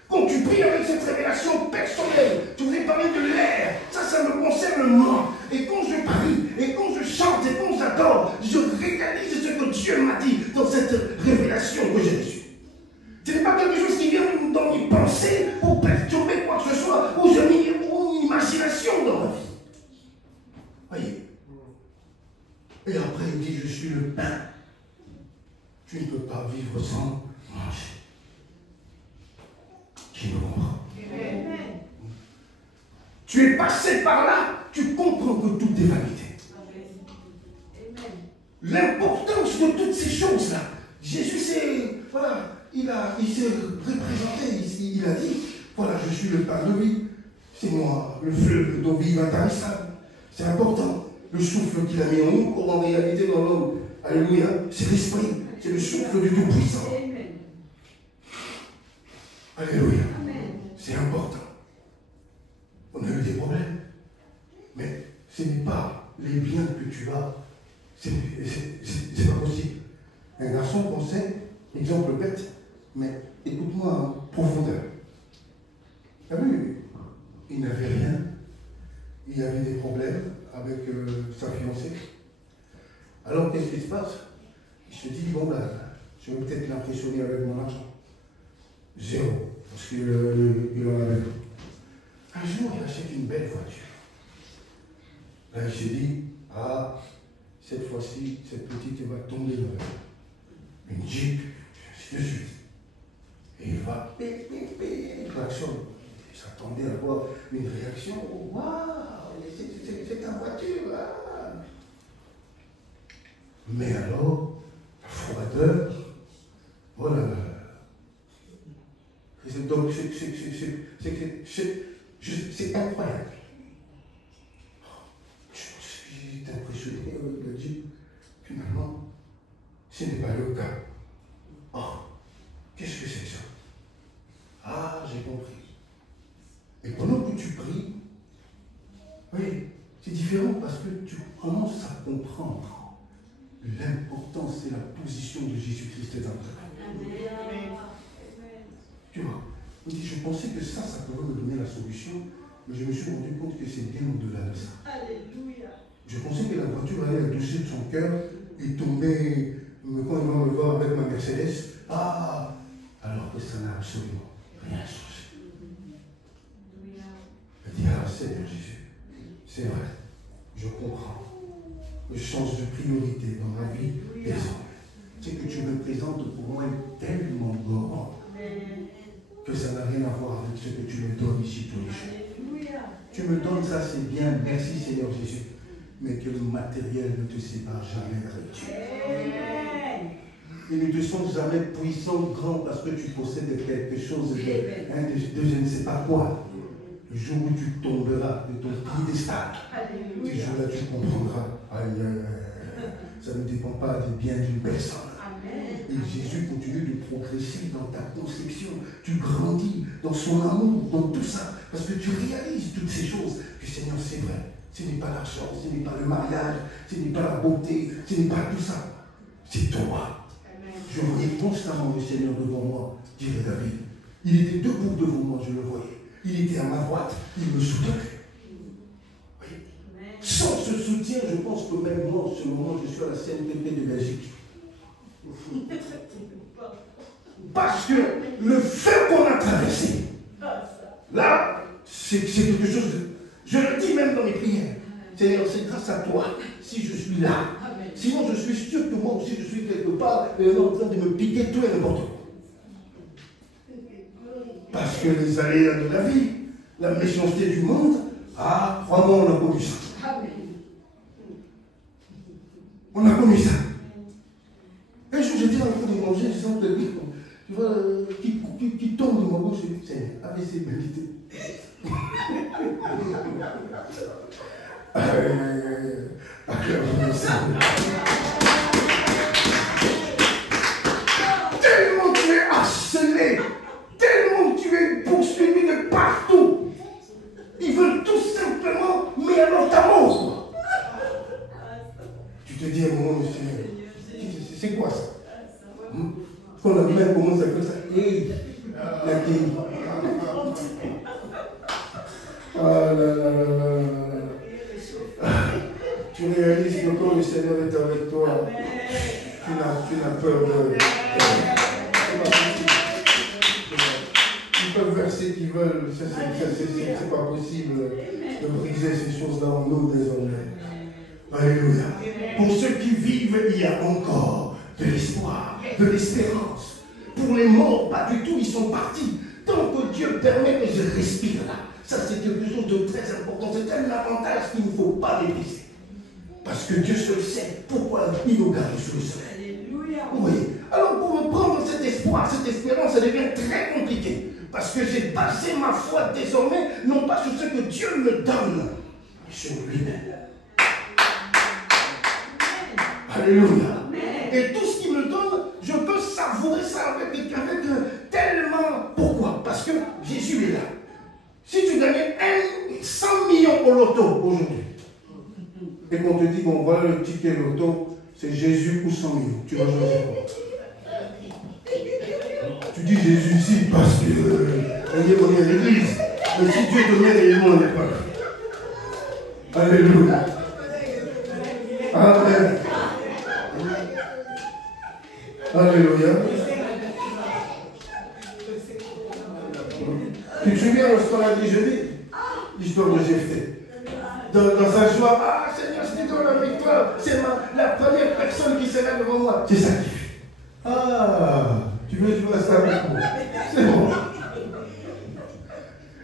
Quand tu pries avec cette révélation personnelle, tu vous ai parlé de l'air, ça me concerne moi. Et quand je prie, et quand je chante, et quand j'adore, je réalise ce que Dieu m'a dit dans cette révélation que j'ai reçue. Ce n'est pas quelque chose qui vient dans mes pensées pour perturber quoi que ce soit, ou une imagination dans ma vie. Voyez. Et après, il dit, je suis le pain. Tu ne peux pas vivre sans manger. Qui me comprend? Amen. Tu es passé par là, tu comprends que tout est vanité. Amen. L'importance de toutes ces choses-là, Jésus s'est, voilà, il s'est représenté, il a dit, voilà, je suis le pain de vie, c'est moi, le fleuve d'eau vive intarissable. C'est important. Le souffle qu'il a mis en nous, en réalité dans l'homme, alléluia, c'est l'esprit, c'est le souffle du Tout-Puissant. Alléluia. C'est important. On a eu des problèmes, mais ce n'est pas les biens que tu as, c'est pas possible. Un garçon pensait, exemple bête, mais écoute-moi en profondeur. Tu as vu, il n'avait rien, il avait des problèmes avec sa fiancée. Alors qu'est-ce qui se passe? Il se dit, bon ben, je vais peut-être l'impressionner avec mon argent. Zéro, parce qu'il en avait tout. Un jour, il achète une belle voiture. Là, il se dit, ah, cette fois-ci, cette petite va tomber dans une Jeep, ainsi de suite. Et il va, il klaxonne. Il s'attendait à avoir une réaction. Waouh, c'est ta voiture. Ah. Mais alors, la froideur, voilà. Donc, c'est incroyable. J'ai impressionné avec le Jeep. Finalement, ce n'est pas le cas. Oh, qu'est-ce que c'est ça? Ah, j'ai compris. Et pendant que tu pries, oui, c'est différent parce que tu commences à comprendre l'importance et la position de Jésus-Christ dans ta vie. Tu vois, il dit, je pensais que ça pouvait me donner la solution, mais je me suis rendu compte que c'est bien au-delà de ça. Alléluia. Je pensais que la voiture allait toucher de son cœur et tomber, quand il va me voir avec ma Mercedes, ah, alors que ça n'a absolument rien changé. Il dit, ah, Seigneur Jésus, c'est vrai, je comprends. Je change de priorité dans ma vie des hommes. Ce que tu me présentes pour moi est tellement grand que ça n'a rien à voir avec ce que tu me donnes ici tous les jours. Tu me donnes ça, c'est bien, merci Seigneur Jésus, mais que le matériel ne te sépare jamais avec Dieu. Il ne te sens jamais puissant, grand, parce que tu possèdes quelque chose de je ne sais pas quoi. Le jour où tu tomberas de ton piédestal, ce jour-là tu comprendras, ça ne dépend pas des biens d'une personne. Et Jésus continue de progresser dans ta conception. Tu grandis dans son amour, dans tout ça. Parce que tu réalises toutes ces choses. Que Seigneur, c'est vrai. Ce n'est pas l'argent, ce n'est pas le mariage, ce n'est pas la beauté, ce n'est pas tout ça. C'est toi. Je voyais constamment le Seigneur devant moi, dirait David. Il était debout devant moi, je le voyais. Il était à ma droite, il me soutenait. Oui. Sans ce soutien, je pense que même moi, en ce moment, je suis à la CNTP de Belgique. Parce que le feu qu'on a traversé, là, c'est quelque chose de... Je le dis même dans mes prières. Seigneur, c'est grâce à toi si je suis là. Sinon, je suis sûr que moi aussi, je suis quelque part en train de me piquer tout et n'importe quoi. Parce que les aléas de la vie, la méchanceté du monde, ah, crois-moi, on a connu ça. On a connu ça. Un jour, j'étais en train de manger, je sens quelqu'un tu vois, qui tombe de ma bouche, je dis, Seigneur, avec ses qualités. Tellement tu es harcelé, tellement tu es poursuivi de partout. Ils veulent tout simplement, mais alors ta mort. Tu te dis à un moment, Seigneur, c'est quoi ça? Quand la main commence à faire ça, et qui? Ah là là là là là là. Tu réalises que quand le Seigneur est avec toi, tu n'as peur de... Ils peuvent verser ce qu'ils veulent, c'est pas possible de briser ces choses-là en nous désormais. Alléluia. Pour ceux qui vivent, il y a encore de l'espoir, de l'espérance. Pour les morts, pas du tout, ils sont partis. Tant que Dieu permet que je respire là, ça c'est quelque chose de très important. C'est un avantage qu'il ne faut pas mépriser. Parce que Dieu seul sait pourquoi il nous garde sous le soleil. Oui. Alors pour me prendre cet espoir, cette espérance, ça devient très compliqué. Parce que j'ai basé ma foi désormais, non pas sur ce que Dieu me donne, mais sur lui-même. Alléluia. Et tout ce qu'il me donne, je peux savourer ça avec tellement. Pourquoi? Parce que Jésus est là. Si tu gagnais 100 millions au loto aujourd'hui, et qu'on te dit, bon voilà le ticket loto, c'est Jésus ou 100 millions, tu vas choisir quoi? Tu dis Jésus ici parce que il est à l'église. Mais si Dieu te met réellement, on n'est pas là. Alléluia. Amen. Alléluia. Tu te souviens lorsqu'on a dit jeudi l'histoire de Jephthé? Dans sa joie, ah Seigneur, je te donne la victoire. C'est la première personne qui sera devant moi. C'est ça qui fait. Ah, tu veux jouer à ça avec moi? C'est bon.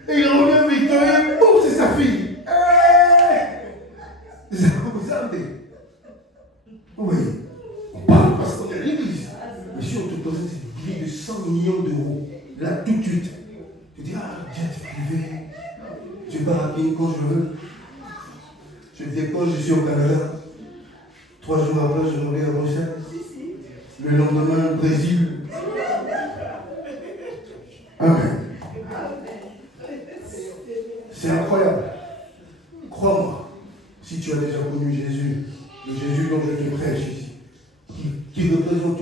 Et il revient victorieux. Oh, c'est sa fille. Vous avez. Oui. On parle parce qu'on est à l'église. Mais si on te posait cette grille de 100 millions d'euros, là tout de suite, tu dis, ah, jet privé, je barabine quand je veux. Je dépose, je suis au Canada. 3 jours après, je reviens à Bruxelles. Le lendemain, au Brésil. Amen. C'est incroyable. Crois-moi, si tu as déjà connu Jésus, le Jésus dont je te prêche ici, qui représente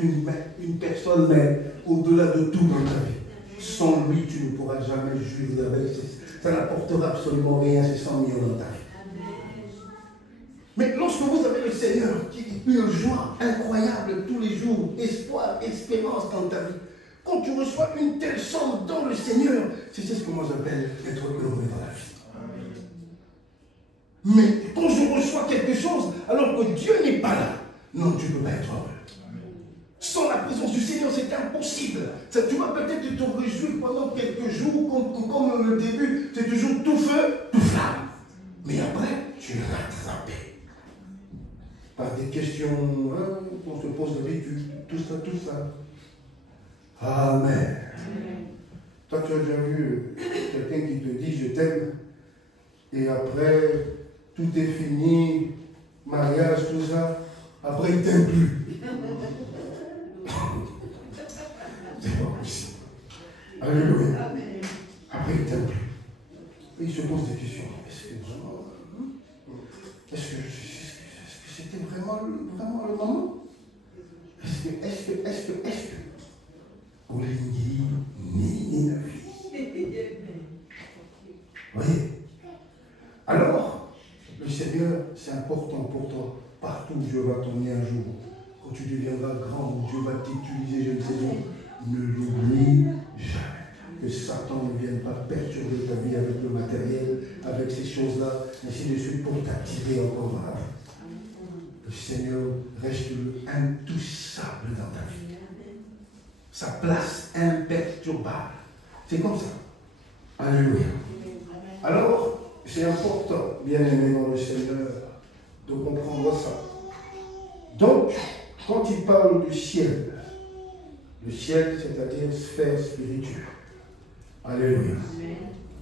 une personne, mais au-delà de tout dans ta vie. Sans lui, tu ne pourras jamais juger avec. Ça n'apportera absolument rien, ces 100 millions dans ta vie. Mais lorsque vous avez le Seigneur, qui est une joie incroyable tous les jours, espoir, espérance dans ta vie, quand tu reçois une telle somme dans le Seigneur, c'est ce que moi j'appelle être heureux dans la vie. Mais quand je reçois quelque chose, alors que Dieu n'est pas là, non, tu ne peux pas être heureux. Sans la présence du Seigneur, c'est impossible. Ça, tu vas peut-être te réjouir pendant quelques jours, comme le début, c'est toujours tout feu, tout flamme. Mais après, tu es rattrapé par des questions qu'on se pose d'habitude, tout ça. Amen. Toi, tu as déjà vu quelqu'un qui te dit je t'aime, et après, tout est fini, mariage, tout ça, après il t'aime plus. C'est pas possible. Alléluia. Après il t'aime plus. Et il se pose des questions. Est-ce que c'était vraiment le moment? Est-ce que Olingi, ni la vie. Vous voyez? Alors, le Seigneur, c'est important pour toi. Partout où Dieu va t'emmener un jour, quand tu deviendras grand, où Dieu va t'utiliser, je ne sais où, ne l'oublie jamais. Que Satan ne vienne pas perturber ta vie avec le matériel, avec ces choses-là, ainsi de suite, pour t'attirer encore vers l'avant. Le Seigneur reste intouchable dans ta vie. Sa place imperturbable. C'est comme ça. Alléluia. Alors, c'est important, bien aimé dans le Seigneur, de comprendre ça. Donc, quand il parle du ciel, le ciel, c'est-à-dire sphère spirituelle. Alléluia.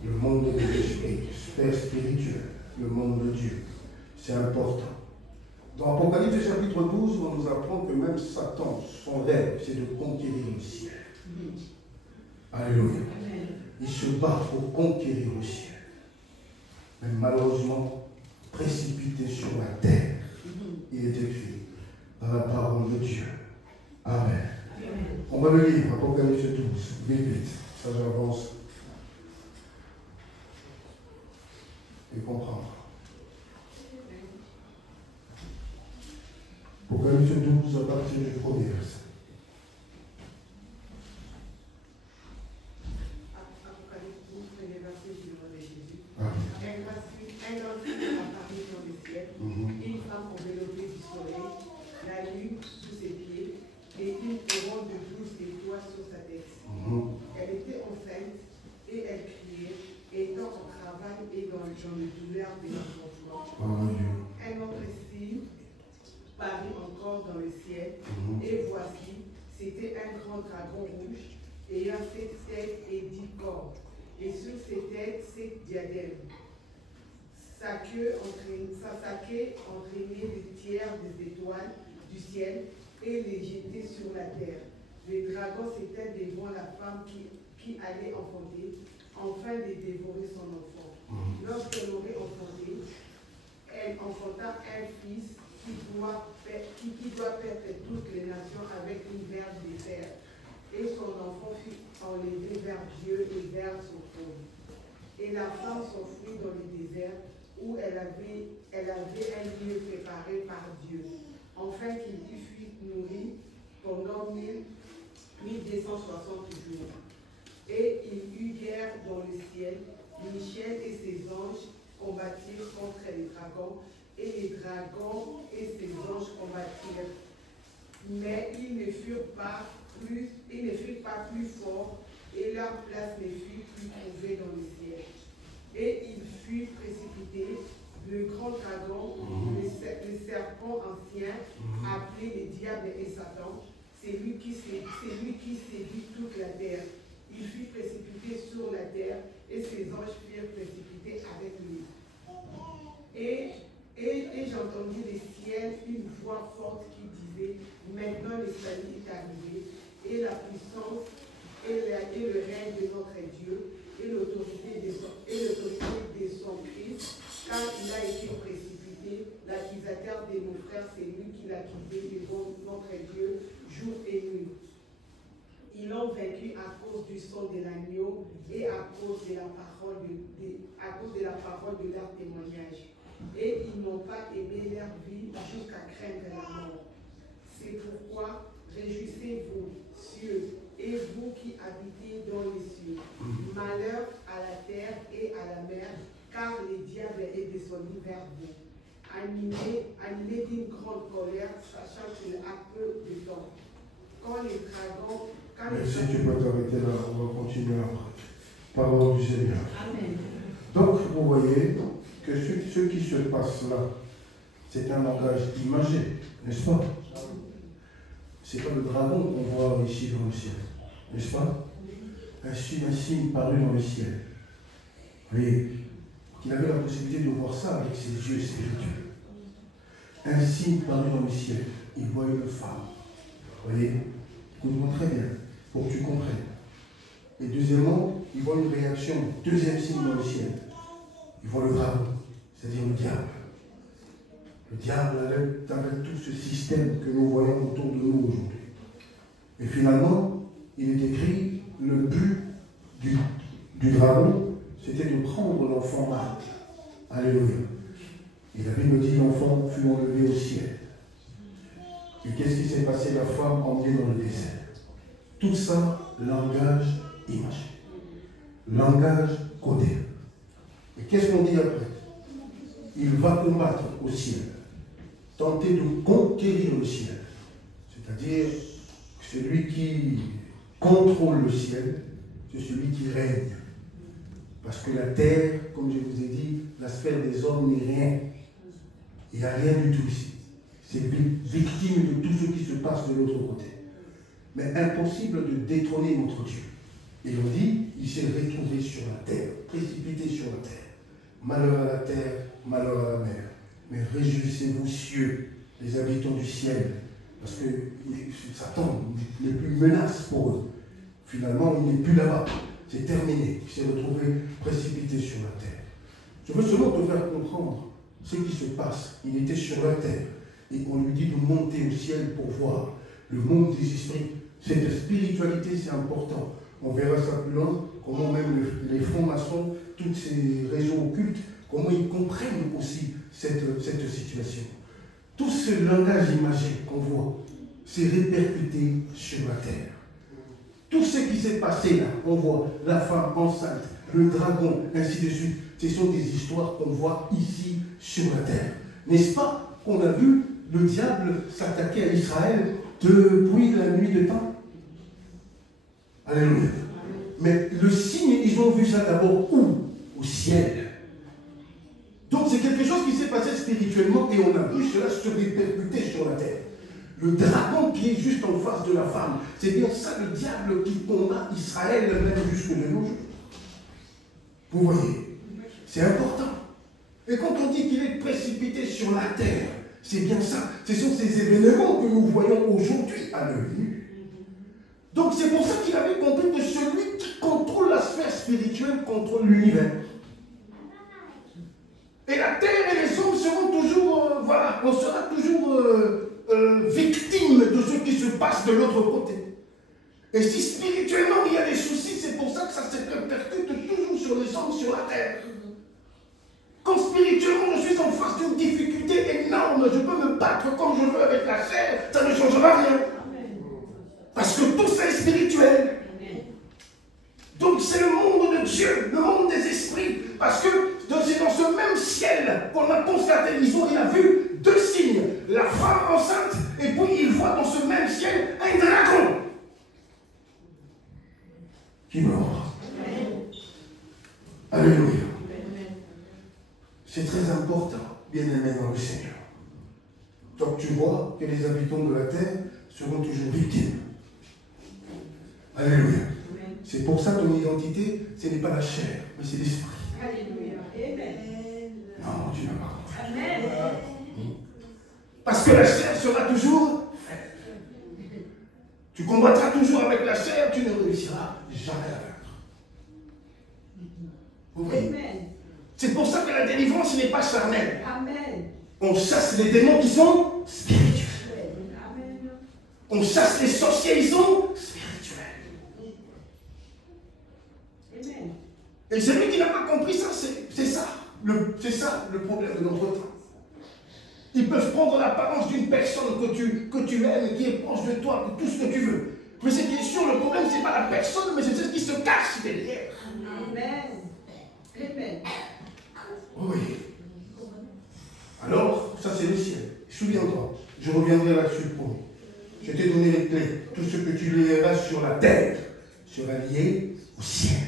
Le monde de l'esprit, sphère spirituelle, le monde de Dieu. C'est important. Dans Apocalypse chapitre 12, on nous apprend que même Satan, son rêve, c'est de conquérir le ciel. Alléluia. Il se bat pour conquérir le ciel. Mais malheureusement, précipité sur la terre, il est écrit dans la parole de Dieu. Amen. On va le lire, Apocalypse 12, 8. Ça, j'avance et comprendre. Apocalypse 12 à partir du premier verset. Apocalypse 12, premier verset du nom de Jésus. Ah. Un grand signe apparut dans le ciel, une femme enveloppée du soleil, la lune sous ses pieds, et une couronne de 12 étoiles sur sa tête. Elle était enceinte et elle criait, étant en travail et dans le douleur de l'enfantement. Un autre signe parut encore dans le ciel, et voici, c'était un grand dragon rouge, ayant 7 têtes et 10 cornes, et sur ses têtes 7 diadèmes. Sa queue entraînait le tiers des étoiles du ciel et les jetait sur la terre. Le dragon s'était devant la femme qui allait enfanter, afin de dévorer son enfant. Lorsqu'elle aurait enfanté, elle enfanta un fils qui doit perdre toutes les nations avec une verge de fer. Et son enfant fut enlevé vers Dieu et vers son trône. Et la femme s'enfuit dans le désert où elle avait un lieu préparé par Dieu, afin qu'il y fût nourri pendant 1260 jours. Et il eut guerre dans le ciel. Michel et ses anges combattirent contre les dragons, et les dragons et ses anges combattirent. Mais ils ne furent pas plus forts, et leur place ne fut plus trouvée dans le ciel. Et il fut précipité, le grand dragon, le serpent ancien, appelé le diable et Satan, c'est lui qui séduit toute la terre. Il fut précipité sur la terre, et ses anges furent précipités avec lui. Et j'entendis du ciel une voix forte qui disait, maintenant le salut est arrivé, et la puissance et le règne de notre Dieu, et l'autorité de son Christ, car il a été précipité, l'accusateur de nos frères, c'est lui qui l'accusait devant notre Dieu jour et nuit. Ils l'ont vaincu à cause du sang de l'agneau et à cause de la parole de leur témoignage. Et ils n'ont pas aimé leur vie jusqu'à craindre la mort. C'est pourquoi réjouissez-vous, cieux, et vous qui habitez dans les cieux. Malheur à la terre et à la mer, car le diable est descendu vers vous. Animé d'une grande colère, sachant qu'il a peu de temps. Quand les dragons... Merci, tu peux t'arrêter là, on va continuer après. Parole du Seigneur. Amen. Donc, vous voyez que ce qui se passe là, c'est un langage imagé, n'est-ce pas? C'est pas le dragon qu'on voit ici dans le ciel, n'est-ce pas? Un signe paru dans le ciel. Vous voyez, il avait la possibilité de voir ça avec ses yeux spirituels. Un signe paru dans le ciel. Il voit une femme. Vous voyez, écoute-moi très bien, pour que tu comprennes. Et deuxièmement, il voit une réaction. Deuxième signe dans le ciel. Il voit le dragon, c'est-à-dire le diable. Le diable avec tout ce système que nous voyons autour de nous aujourd'hui. Et finalement, il est écrit, le but du dragon, c'était de prendre l'enfant malade. Alléluia. Et la Bible dit, l'enfant fut enlevé au ciel. Et qu'est-ce qui s'est passé? La femme emmenée dans le désert. Tout ça, langage imagé. Langage codé. Et qu'est-ce qu'on dit après? Il va combattre au ciel. Tenter de conquérir le ciel. C'est-à-dire, celui qui contrôle le ciel, c'est celui qui règne. Parce que la terre, comme je vous ai dit, la sphère des hommes n'est rien. Il n'y a rien du tout ici. C'est victime de tout ce qui se passe de l'autre côté. Mais impossible de détrôner notre Dieu. Et on dit, il s'est retrouvé sur la terre, précipité sur la terre. Malheur à la terre, malheur à la mer. Mais réjouissez-vous, cieux, les habitants du ciel, parce que Satan n'est plus menace pour eux. Finalement, il n'est plus là-bas. C'est terminé. Il s'est retrouvé précipité sur la terre. Je veux seulement te faire comprendre ce qui se passe. Il était sur la terre. Et on lui dit de monter au ciel pour voir le monde des esprits. Cette spiritualité, c'est important. On verra ça plus loin, comment même les francs-maçons, toutes ces régions occultes, comment ils comprennent aussi cette situation. Tout ce langage imagé qu'on voit, c'est répercuté sur la terre. Tout ce qui s'est passé là, on voit la femme enceinte, le dragon, ainsi de suite. Ce sont des histoires qu'on voit ici sur la terre. N'est-ce pas qu'on a vu le diable s'attaquer à Israël depuis la nuit de temps? Alléluia. Mais le signe, ils ont vu ça d'abord où? Au ciel. Donc c'est quelque chose qui s'est passé spirituellement et on a vu cela se répercuter sur la terre. Le dragon qui est juste en face de la femme, c'est bien ça le diable qui combat Israël même jusque de nos jours. Vous voyez, c'est important. Et quand on dit qu'il est précipité sur la terre, c'est bien ça. Ce sont ces événements que nous voyons aujourd'hui à l'œil nu. Donc c'est pour ça qu'il avait compris que celui qui contrôle la sphère spirituelle contrôle l'univers. Et la terre et les hommes seront toujours, voilà, on sera toujours victime de ce qui se passe de l'autre côté. Et si spirituellement il y a des soucis, c'est pour ça que ça se répercute toujours sur les hommes, sur la terre. Quand spirituellement je suis en face d'une difficulté énorme, je peux me battre comme je veux avec la chair, ça ne changera rien. Parce que tout ça est spirituel. Donc c'est le monde de Dieu, le monde des esprits. Parce que c'est dans ce même ciel qu'on a constaté, il a vu deux signes. La femme enceinte, et puis il voit dans ce même ciel un dragon qui meurt. Alléluia. C'est très important, bien-aimés dans le Seigneur. Donc tu vois que les habitants de la terre seront toujours victimes. Alléluia. C'est pour ça que ton identité, ce n'est pas la chair, mais c'est l'esprit. Alléluia. Amen. Non, tu n'as pas compris. Amen. Parce que la chair sera toujours faible. Tu combattras toujours avec la chair, tu ne réussiras jamais à vaincre. Vous voyez? C'est pour ça que la délivrance n'est pas charnelle. Amen. On chasse les démons qui sont spirituels. Amen. On chasse les sorciers, ils sont spirituels. Amen. Et celui qui n'a pas compris ça, c'est ça. C'est ça le problème de notre temps. Ils peuvent prendre l'apparence d'une personne que tu aimes, qui est proche de toi, tout ce que tu veux. Mais c'est bien sûr, le problème, ce n'est pas la personne, mais c'est ce qui se cache derrière. Amen. Amen. Oui. Alors, ça c'est le ciel. Souviens-toi, je reviendrai là-dessus pour vous. Je t'ai donné les clés. Tout ce que tu lieras sur la terre sera lié au ciel.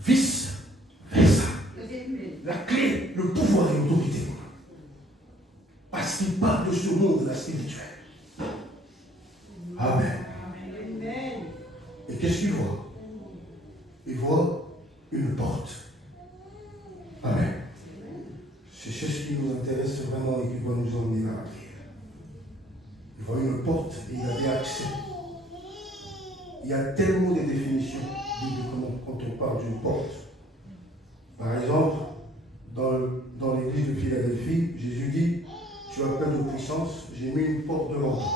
Vice versa. La clé, le pouvoir et l'autorité. Parce qu'il parle de ce monde-là spirituel. Amen. Amen. Et qu'est-ce qu'il voit? Il voit une porte. Amen. C'est ce qui nous intéresse vraiment et qui doit nous emmener vers la prière. Il voit une porte et il avait accès. Il y a tellement de définitions bibliquement quand on parle d'une porte. Par exemple, dans l'église de Philadelphie, Jésus dit, tu as peur de puissance, j'ai mis une porte devant toi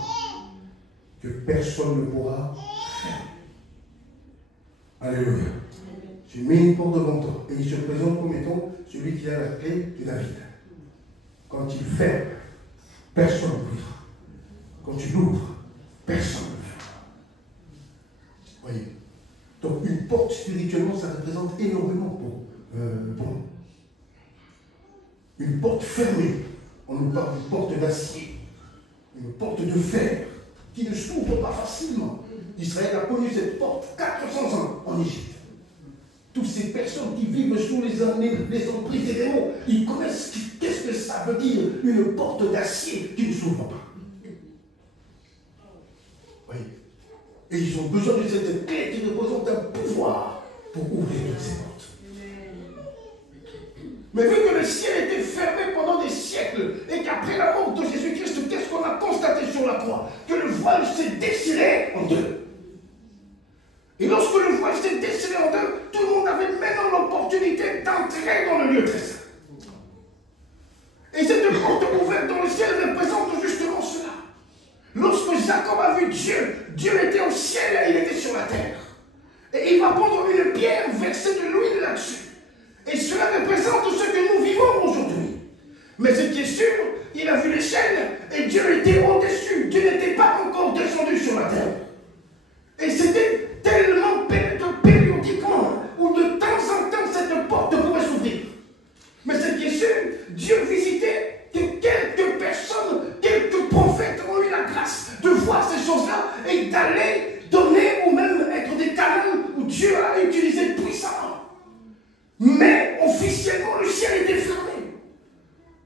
que personne ne pourra fermer. Alléluia. J'ai mis une porte devant toi. Et il se présente comme étant celui qui a la clé de David. Quand il ferme, personne ne l'ouvrira. Quand tu l'ouvres, personne ne le fermera. Voyez. Donc une porte spirituellement, ça représente énormément pour nous. Une porte fermée, on nous parle d'une porte d'acier, une porte de fer, qui ne s'ouvre pas facilement. Israël a connu cette porte 400 ans en Égypte. Toutes ces personnes qui vivent sous les emprises des démons, ils connaissent qu'est-ce que ça veut dire, une porte d'acier qui ne s'ouvre pas. Oui. Et ils ont besoin de cette clé qui représente un pouvoir pour ouvrir toutes ces portes. Mais vu que le ciel était fermé pendant des siècles et qu'après la mort de Jésus-Christ, qu'est-ce qu'on a constaté sur la croix? Que le voile s'est déchiré en deux. Et lorsque le voile s'est déchiré en deux, tout le monde avait maintenant l'opportunité d'entrer dans le lieu très saint. Et cette porte ouverte dans le ciel représente justement cela. Lorsque Jacob a vu Dieu, Dieu était au ciel et il était sur la terre. Pierre versait de l'huile là-dessus. Et cela représente ce que nous vivons aujourd'hui. Mais ce qui est sûr, il a vu l'échelle et Dieu était au-dessus. Dieu n'était pas encore descendu sur la terre. Et c'était tellement périodiquement où de temps en temps cette porte pouvait s'ouvrir. Mais ce qui est sûr, Dieu visitait que quelques personnes, quelques prophètes ont eu la grâce de voir ces choses-là et d'aller donner ou même être des canaux où Dieu a utilisé puissamment. Mais officiellement, le ciel était fermé.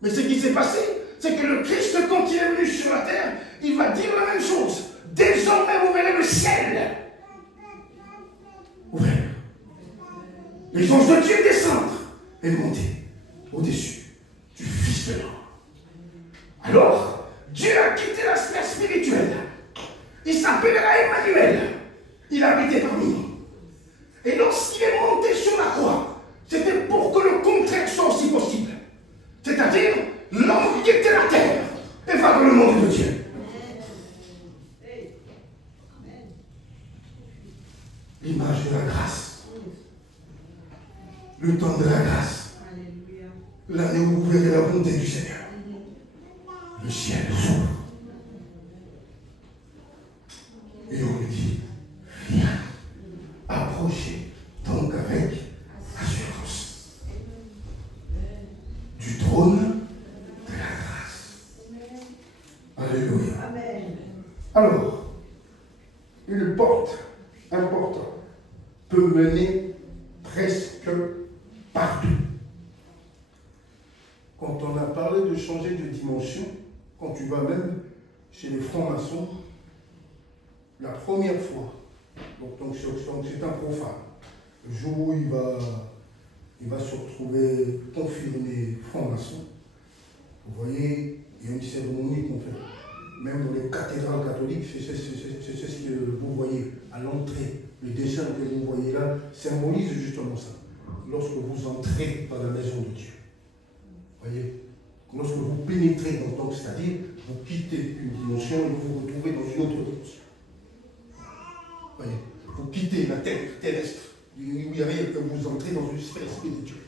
Mais ce qui s'est passé, c'est que le Christ, quand il est venu sur la terre, il va dire la même chose. Désormais, vous verrez le ciel ouvert. Les anges de Dieu descendent et monter au-dessus du Fils de l'homme. Alors, Dieu a quitté la sphère spirituelle. Il s'appellera Emmanuel. Il habitait parmi nous. Et lorsqu'il est monté sur la croix, c'était pour que le contraire soit aussi possible. C'est-à-dire, l'homme quitte la terre et va dans le monde de Dieu. L'image de la grâce. Le temps de la grâce. L'année où vous verrez la bonté du Seigneur. Le ciel s'ouvre. Et on lui dit, viens, approchez donc avec assurance du trône de la grâce. Alléluia. Amen. Alors, une porte importante peut mener presque partout. Quand on a parlé de changer de dimension, quand tu vas même chez les francs-maçons, la première fois, donc c'est un profane, le jour où il va se retrouver confirmé franc-maçon, vous voyez, il y a une cérémonie qu'on fait. Même dans les cathédrales catholiques, c'est ce que vous voyez à l'entrée. Le dessin que vous voyez là symbolise justement ça. Lorsque vous entrez dans la maison de Dieu. Voyez, lorsque vous pénétrez dans le temps, c'est-à-dire vous quittez une dimension et vous vous retrouvez dans une autre dimension. Voyez, vous quittez la terre terrestre, où il y avait que vous entrez dans une sphère spirituelle.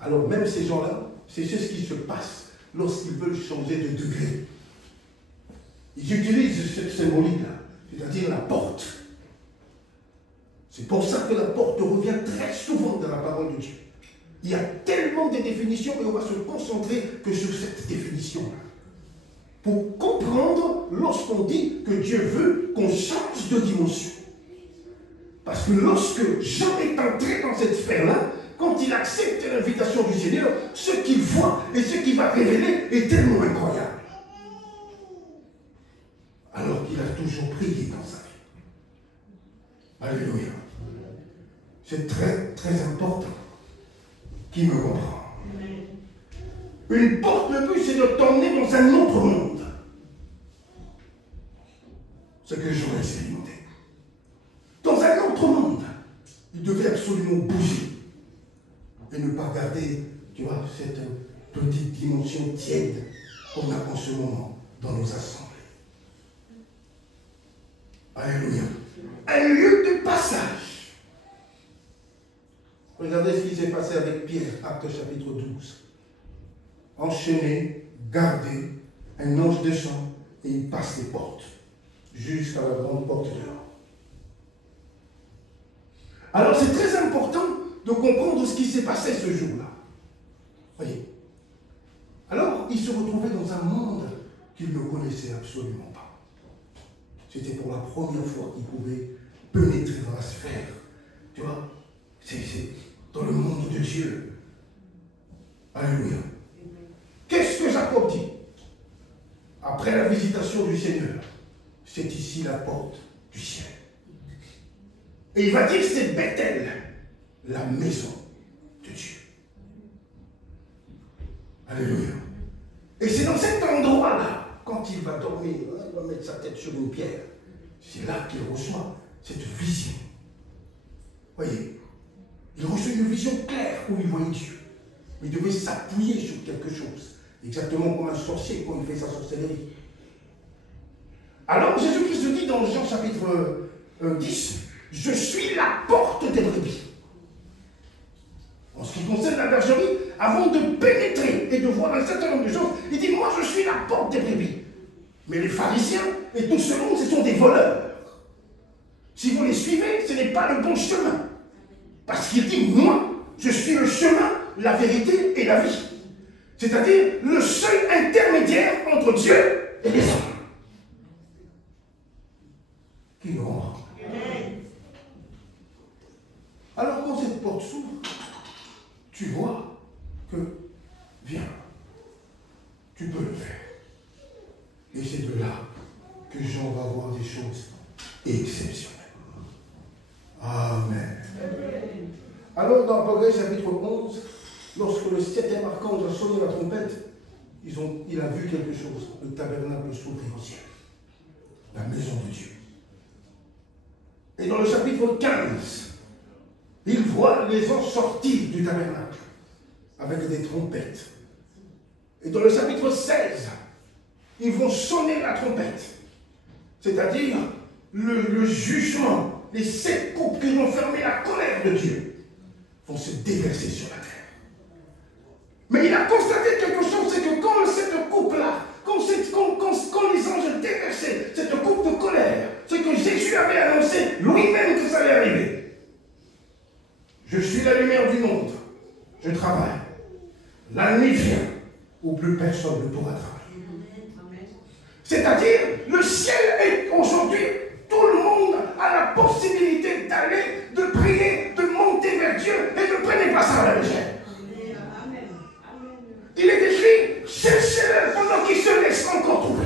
Alors même ces gens-là, c'est ce qui se passe lorsqu'ils veulent changer de degré. Ils utilisent cette symbolique-là, c'est-à-dire la porte. C'est pour ça que la porte revient très souvent dans la parole de Dieu. Il y a tellement de définitions et on va se concentrer que sur cette définition-là. Pour comprendre lorsqu'on dit que Dieu veut qu'on change de dimension. Parce que lorsque Jean est entré dans cette sphère-là, quand il accepte l'invitation du Seigneur, ce qu'il voit et ce qu'il va révéler est tellement incroyable. Alors qu'il a toujours prié dans sa vie. Alléluia. C'est très, très important. Qui me comprend? Une porte, le but, c'est de t'emmener dans un autre monde. Ce que j'aurais expérimenté. Dans un autre monde. Il devait absolument bouger. Et ne pas garder, tu vois, cette petite dimension tiède qu'on a en ce moment dans nos assemblées. Alléluia. Un lieu de passage. Regardez ce qui s'est passé avec Pierre, Acte chapitre 12. Enchaîné, gardé, un ange descend et il passe les portes jusqu'à la grande porte dehors. Alors c'est très important de comprendre ce qui s'est passé ce jour-là. Voyez. Alors, il se retrouvait dans un monde qu'il ne connaissait absolument pas. C'était pour la première fois qu'il pouvait pénétrer dans la sphère. Tu vois, c'est dans le monde de Dieu. Alléluia. Qu'est-ce que Jacob dit? Après la visitation du Seigneur, c'est ici la porte du ciel. Et il va dire, c'est Bethel, la maison de Dieu. Alléluia. Et c'est dans cet endroit-là, quand il va dormir, il va mettre sa tête sur une pierre, c'est là qu'il reçoit cette vision. Voyez, il reçoit une vision claire où il voyait Dieu. Il devait s'appuyer sur quelque chose, exactement comme un sorcier quand il fait sa sorcellerie. Alors Jésus-Christ dit dans Jean chapitre 10, Je suis la porte des brebis. En ce qui concerne la bergerie, avant de pénétrer et de voir un certain nombre de choses, il dit, moi je suis la porte des brebis. Mais les pharisiens et tout ce monde, ce sont des voleurs. Si vous les suivez, ce n'est pas le bon chemin. Parce qu'il dit, moi, je suis le chemin, la vérité et la vie. C'est-à-dire le seul intermédiaire entre Dieu et les hommes. Qui nous rend. Alors quand cette porte s'ouvre, tu vois que, viens, tu peux le faire. Et c'est de là que Jean va voir des choses exceptionnelles. Amen. Alors dans Apocalypse chapitre 11, lorsque le 7e archange a sonné la trompette, il a vu quelque chose. Le tabernacle s'ouvrit au ciel. La maison de Dieu. Et dans le chapitre 15, il voit les anges sortir du tabernacle avec des trompettes. Et dans le chapitre 16, ils vont sonner la trompette. C'est-à-dire le jugement, les 7 coupes qui vont fermer la colère de Dieu vont se déverser sur la terre. Mais il a constaté quelque chose, c'est que quand cette coupe-là, quand les anges déversaient cette coupe de colère, c'est que Jésus avait annoncé lui-même que ça allait arriver. Je suis la lumière du monde. Je travaille. La nuit vient où plus personne ne pourra travailler. C'est-à-dire, le ciel est aujourd'hui, tout le monde a la possibilité d'aller, de prier, de monter vers Dieu et ne prenez pas ça à la légère. Il est écrit, cherchez-le pendant qu'il se laisse encore trouver.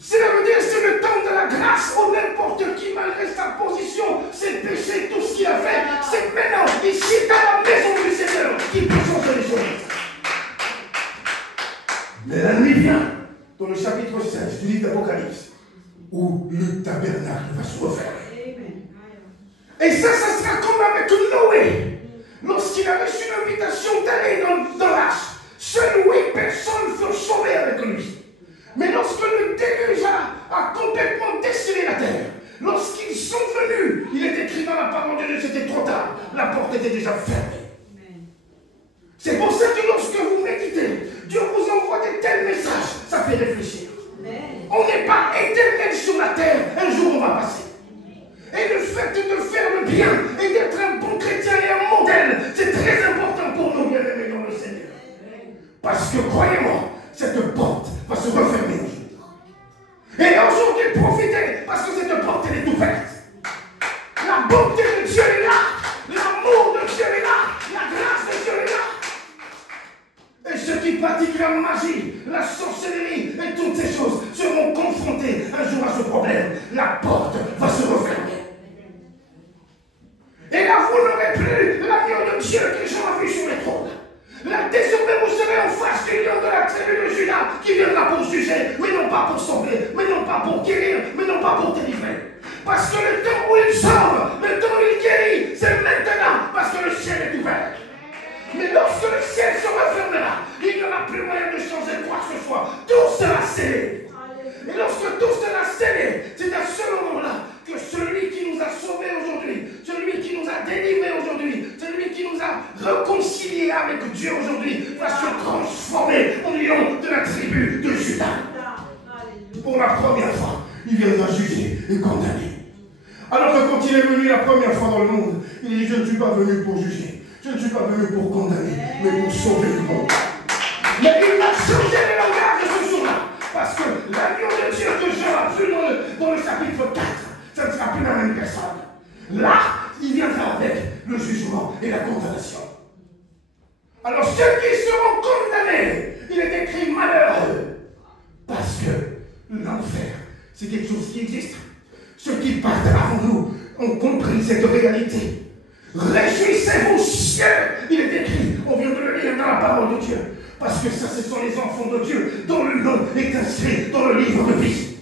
Cela veut dire que c'est le temps de la grâce où n'importe qui, malgré sa position, ses péchés, tout ce qu'il a fait, c'est maintenant, ici, dans la maison du Seigneur, qu'il peut changer les choses. Mais la nuit vient, dans le chapitre 16 du livre d'Apocalypse, où le tabernacle va se refermer. Et ça sera comme avec Noé, lorsqu'il a reçu l'invitation d'aller dans l'arche. Seul 8 personnes furent sauvées avec lui. Mais lorsque le déluge a complètement déchiré la terre, lorsqu'ils sont venus, il est écrit dans la parole de Dieu, c'était trop tard, la porte était déjà fermée. C'est pour ça que lorsque vous méditez, Dieu vous envoie de tels messages, ça fait réfléchir. On n'est pas éternel sur la terre, un jour on va passer. Et le fait de faire le bien et d'être un bon chrétien et un modèle, c'est très important pour nous, bien-aimés dans le Seigneur. Parce que croyez-moi, cette porte va se refermer aujourd'hui. Et aujourd'hui, profitez, parce que cette porte, elle est ouverte. La bonté de Dieu est là, l'amour de Dieu est là, la grâce de Dieu est là. Et ceux qui pratiquent la magie, la sorcellerie et toutes ces choses seront confrontés un jour à ce problème. La porte va se refermer. Et là, vous n'aurez plus l'agneau de Dieu que Jean a vu sur les trônes. Là, désormais, vous serez en face du lion de la tribu de Judas qui viendra pour juger, mais non pas pour sauver, mais non pas pour guérir, mais non pas pour délivrer. Parce que le temps où il sauve, le temps où il guérit, c'est maintenant, parce que le ciel est ouvert. Mais lorsque le ciel se refermera, il n'y aura plus moyen de changer quoi que ce soit. Tout sera scellé. Et lorsque tout sera scellé, c'est à ce moment-là que celui qui nous a sauvés aujourd'hui, celui qui nous a délivrés aujourd'hui, celui qui nous a réconciliés avec Dieu aujourd'hui, va se transformer en lion de la tribu de Judas. Pour la première fois, il viendra juger et condamner. Alors que quand il est venu la première fois dans le monde, il dit, je ne suis pas venu pour juger, je ne suis pas venu pour condamner, mais pour sauver le monde. Mais il a changé le langage de ce jour-là. Parce que l'agneau de Dieu que Jean a vu dans le chapitre 4, ça ne sera plus la même personne. Là, il viendra avec le jugement et la condamnation. Alors ceux qui seront condamnés, il est écrit malheureux. Parce que l'enfer, c'est quelque chose qui existe. Ceux qui partent avant nous ont compris cette réalité. Réjouissez-vous, cieux, il est écrit, on vient de le lire dans la parole de Dieu. Parce que ça, ce sont les enfants de Dieu dont le nom est inscrit dans le livre de vie.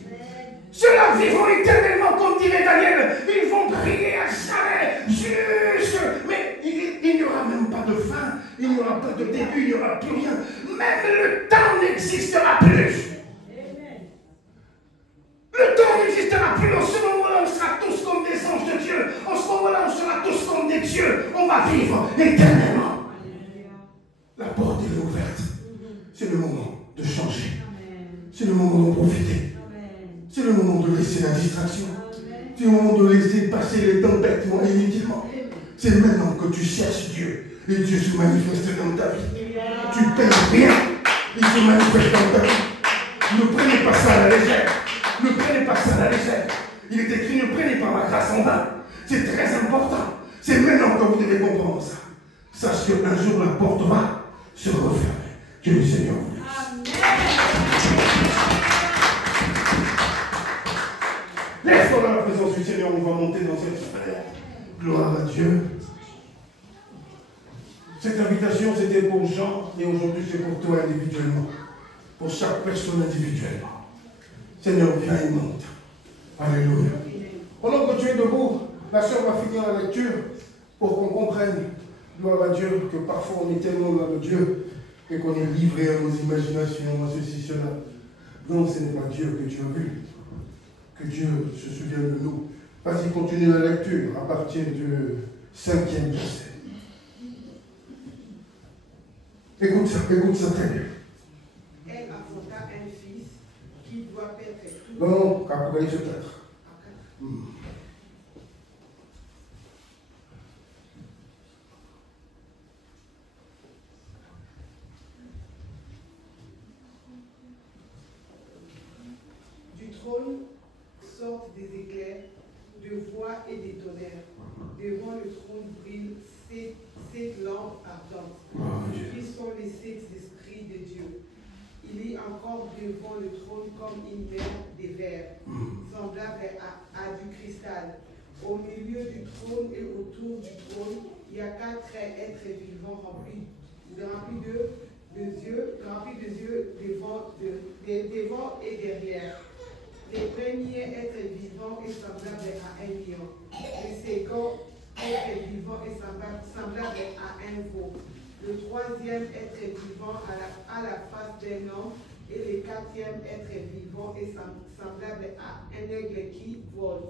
Ceux-là vivront éternellement, comme dirait Daniel. Ils vont briller à jamais, juste. Mais il n'y aura même pas de fin, il n'y aura pas de début, il n'y aura plus rien. Même le temps n'existera plus. Le temps n'existera plus. En ce moment-là, on sera tous comme des est Dieu, on va vivre éternellement. La porte est ouverte. C'est le moment de changer. C'est le moment d'en profiter. C'est le moment de laisser la distraction. C'est le moment de laisser passer les tempêtes inutilement. C'est maintenant que tu cherches Dieu. Et Dieu se manifeste dans ta vie. Tu ne payes rien. Il se manifeste dans ta vie. Ne prenez pas ça à la légère. Ne prenez pas ça à la légère. Il est écrit, ne prenez pas ma grâce en vain. C'est très important. C'est maintenant que vous devez comprendre ça. Sache qu'un jour la porte va se refermer. Que le Seigneur vous bénisse. Laisse-toi dans la présence du Seigneur, on va monter dans cette sphère. Gloire à Dieu. Cette invitation, c'était pour Jean, et aujourd'hui, c'est pour toi individuellement. Pour chaque personne individuellement. Seigneur, viens et monte. Alléluia. Pendant que tu es debout, la sœur va finir la lecture pour qu'on comprenne, gloire à Dieu, que parfois on est tellement loin de Dieu et qu'on est livré à nos imaginations, à ceci, cela. Non, ce n'est pas Dieu que tu as vu. Que Dieu se souvienne de nous. Vas-y, continue la lecture à partir du 5e verset. Écoute ça très bien. Elle affronta un fils qui doit être tout. Non, Apocalypse 4. Du trône sortent des éclairs, de voix et des tonnerres. Devant le trône brillent sept lampes ardentes, qui sont les 7 esprits de Dieu. Il est encore devant le trône comme une mer des vers, semblable à du cristal. Au milieu du trône et autour du trône, il y a 4 êtres vivants remplis de yeux devant et derrière. Les premiers êtres vivants est semblable à un lion. Le second être vivant est semblable à un veau. Le troisième être vivant à la face d'un homme. Et le 4e être vivant est semblable à un aigle qui vole.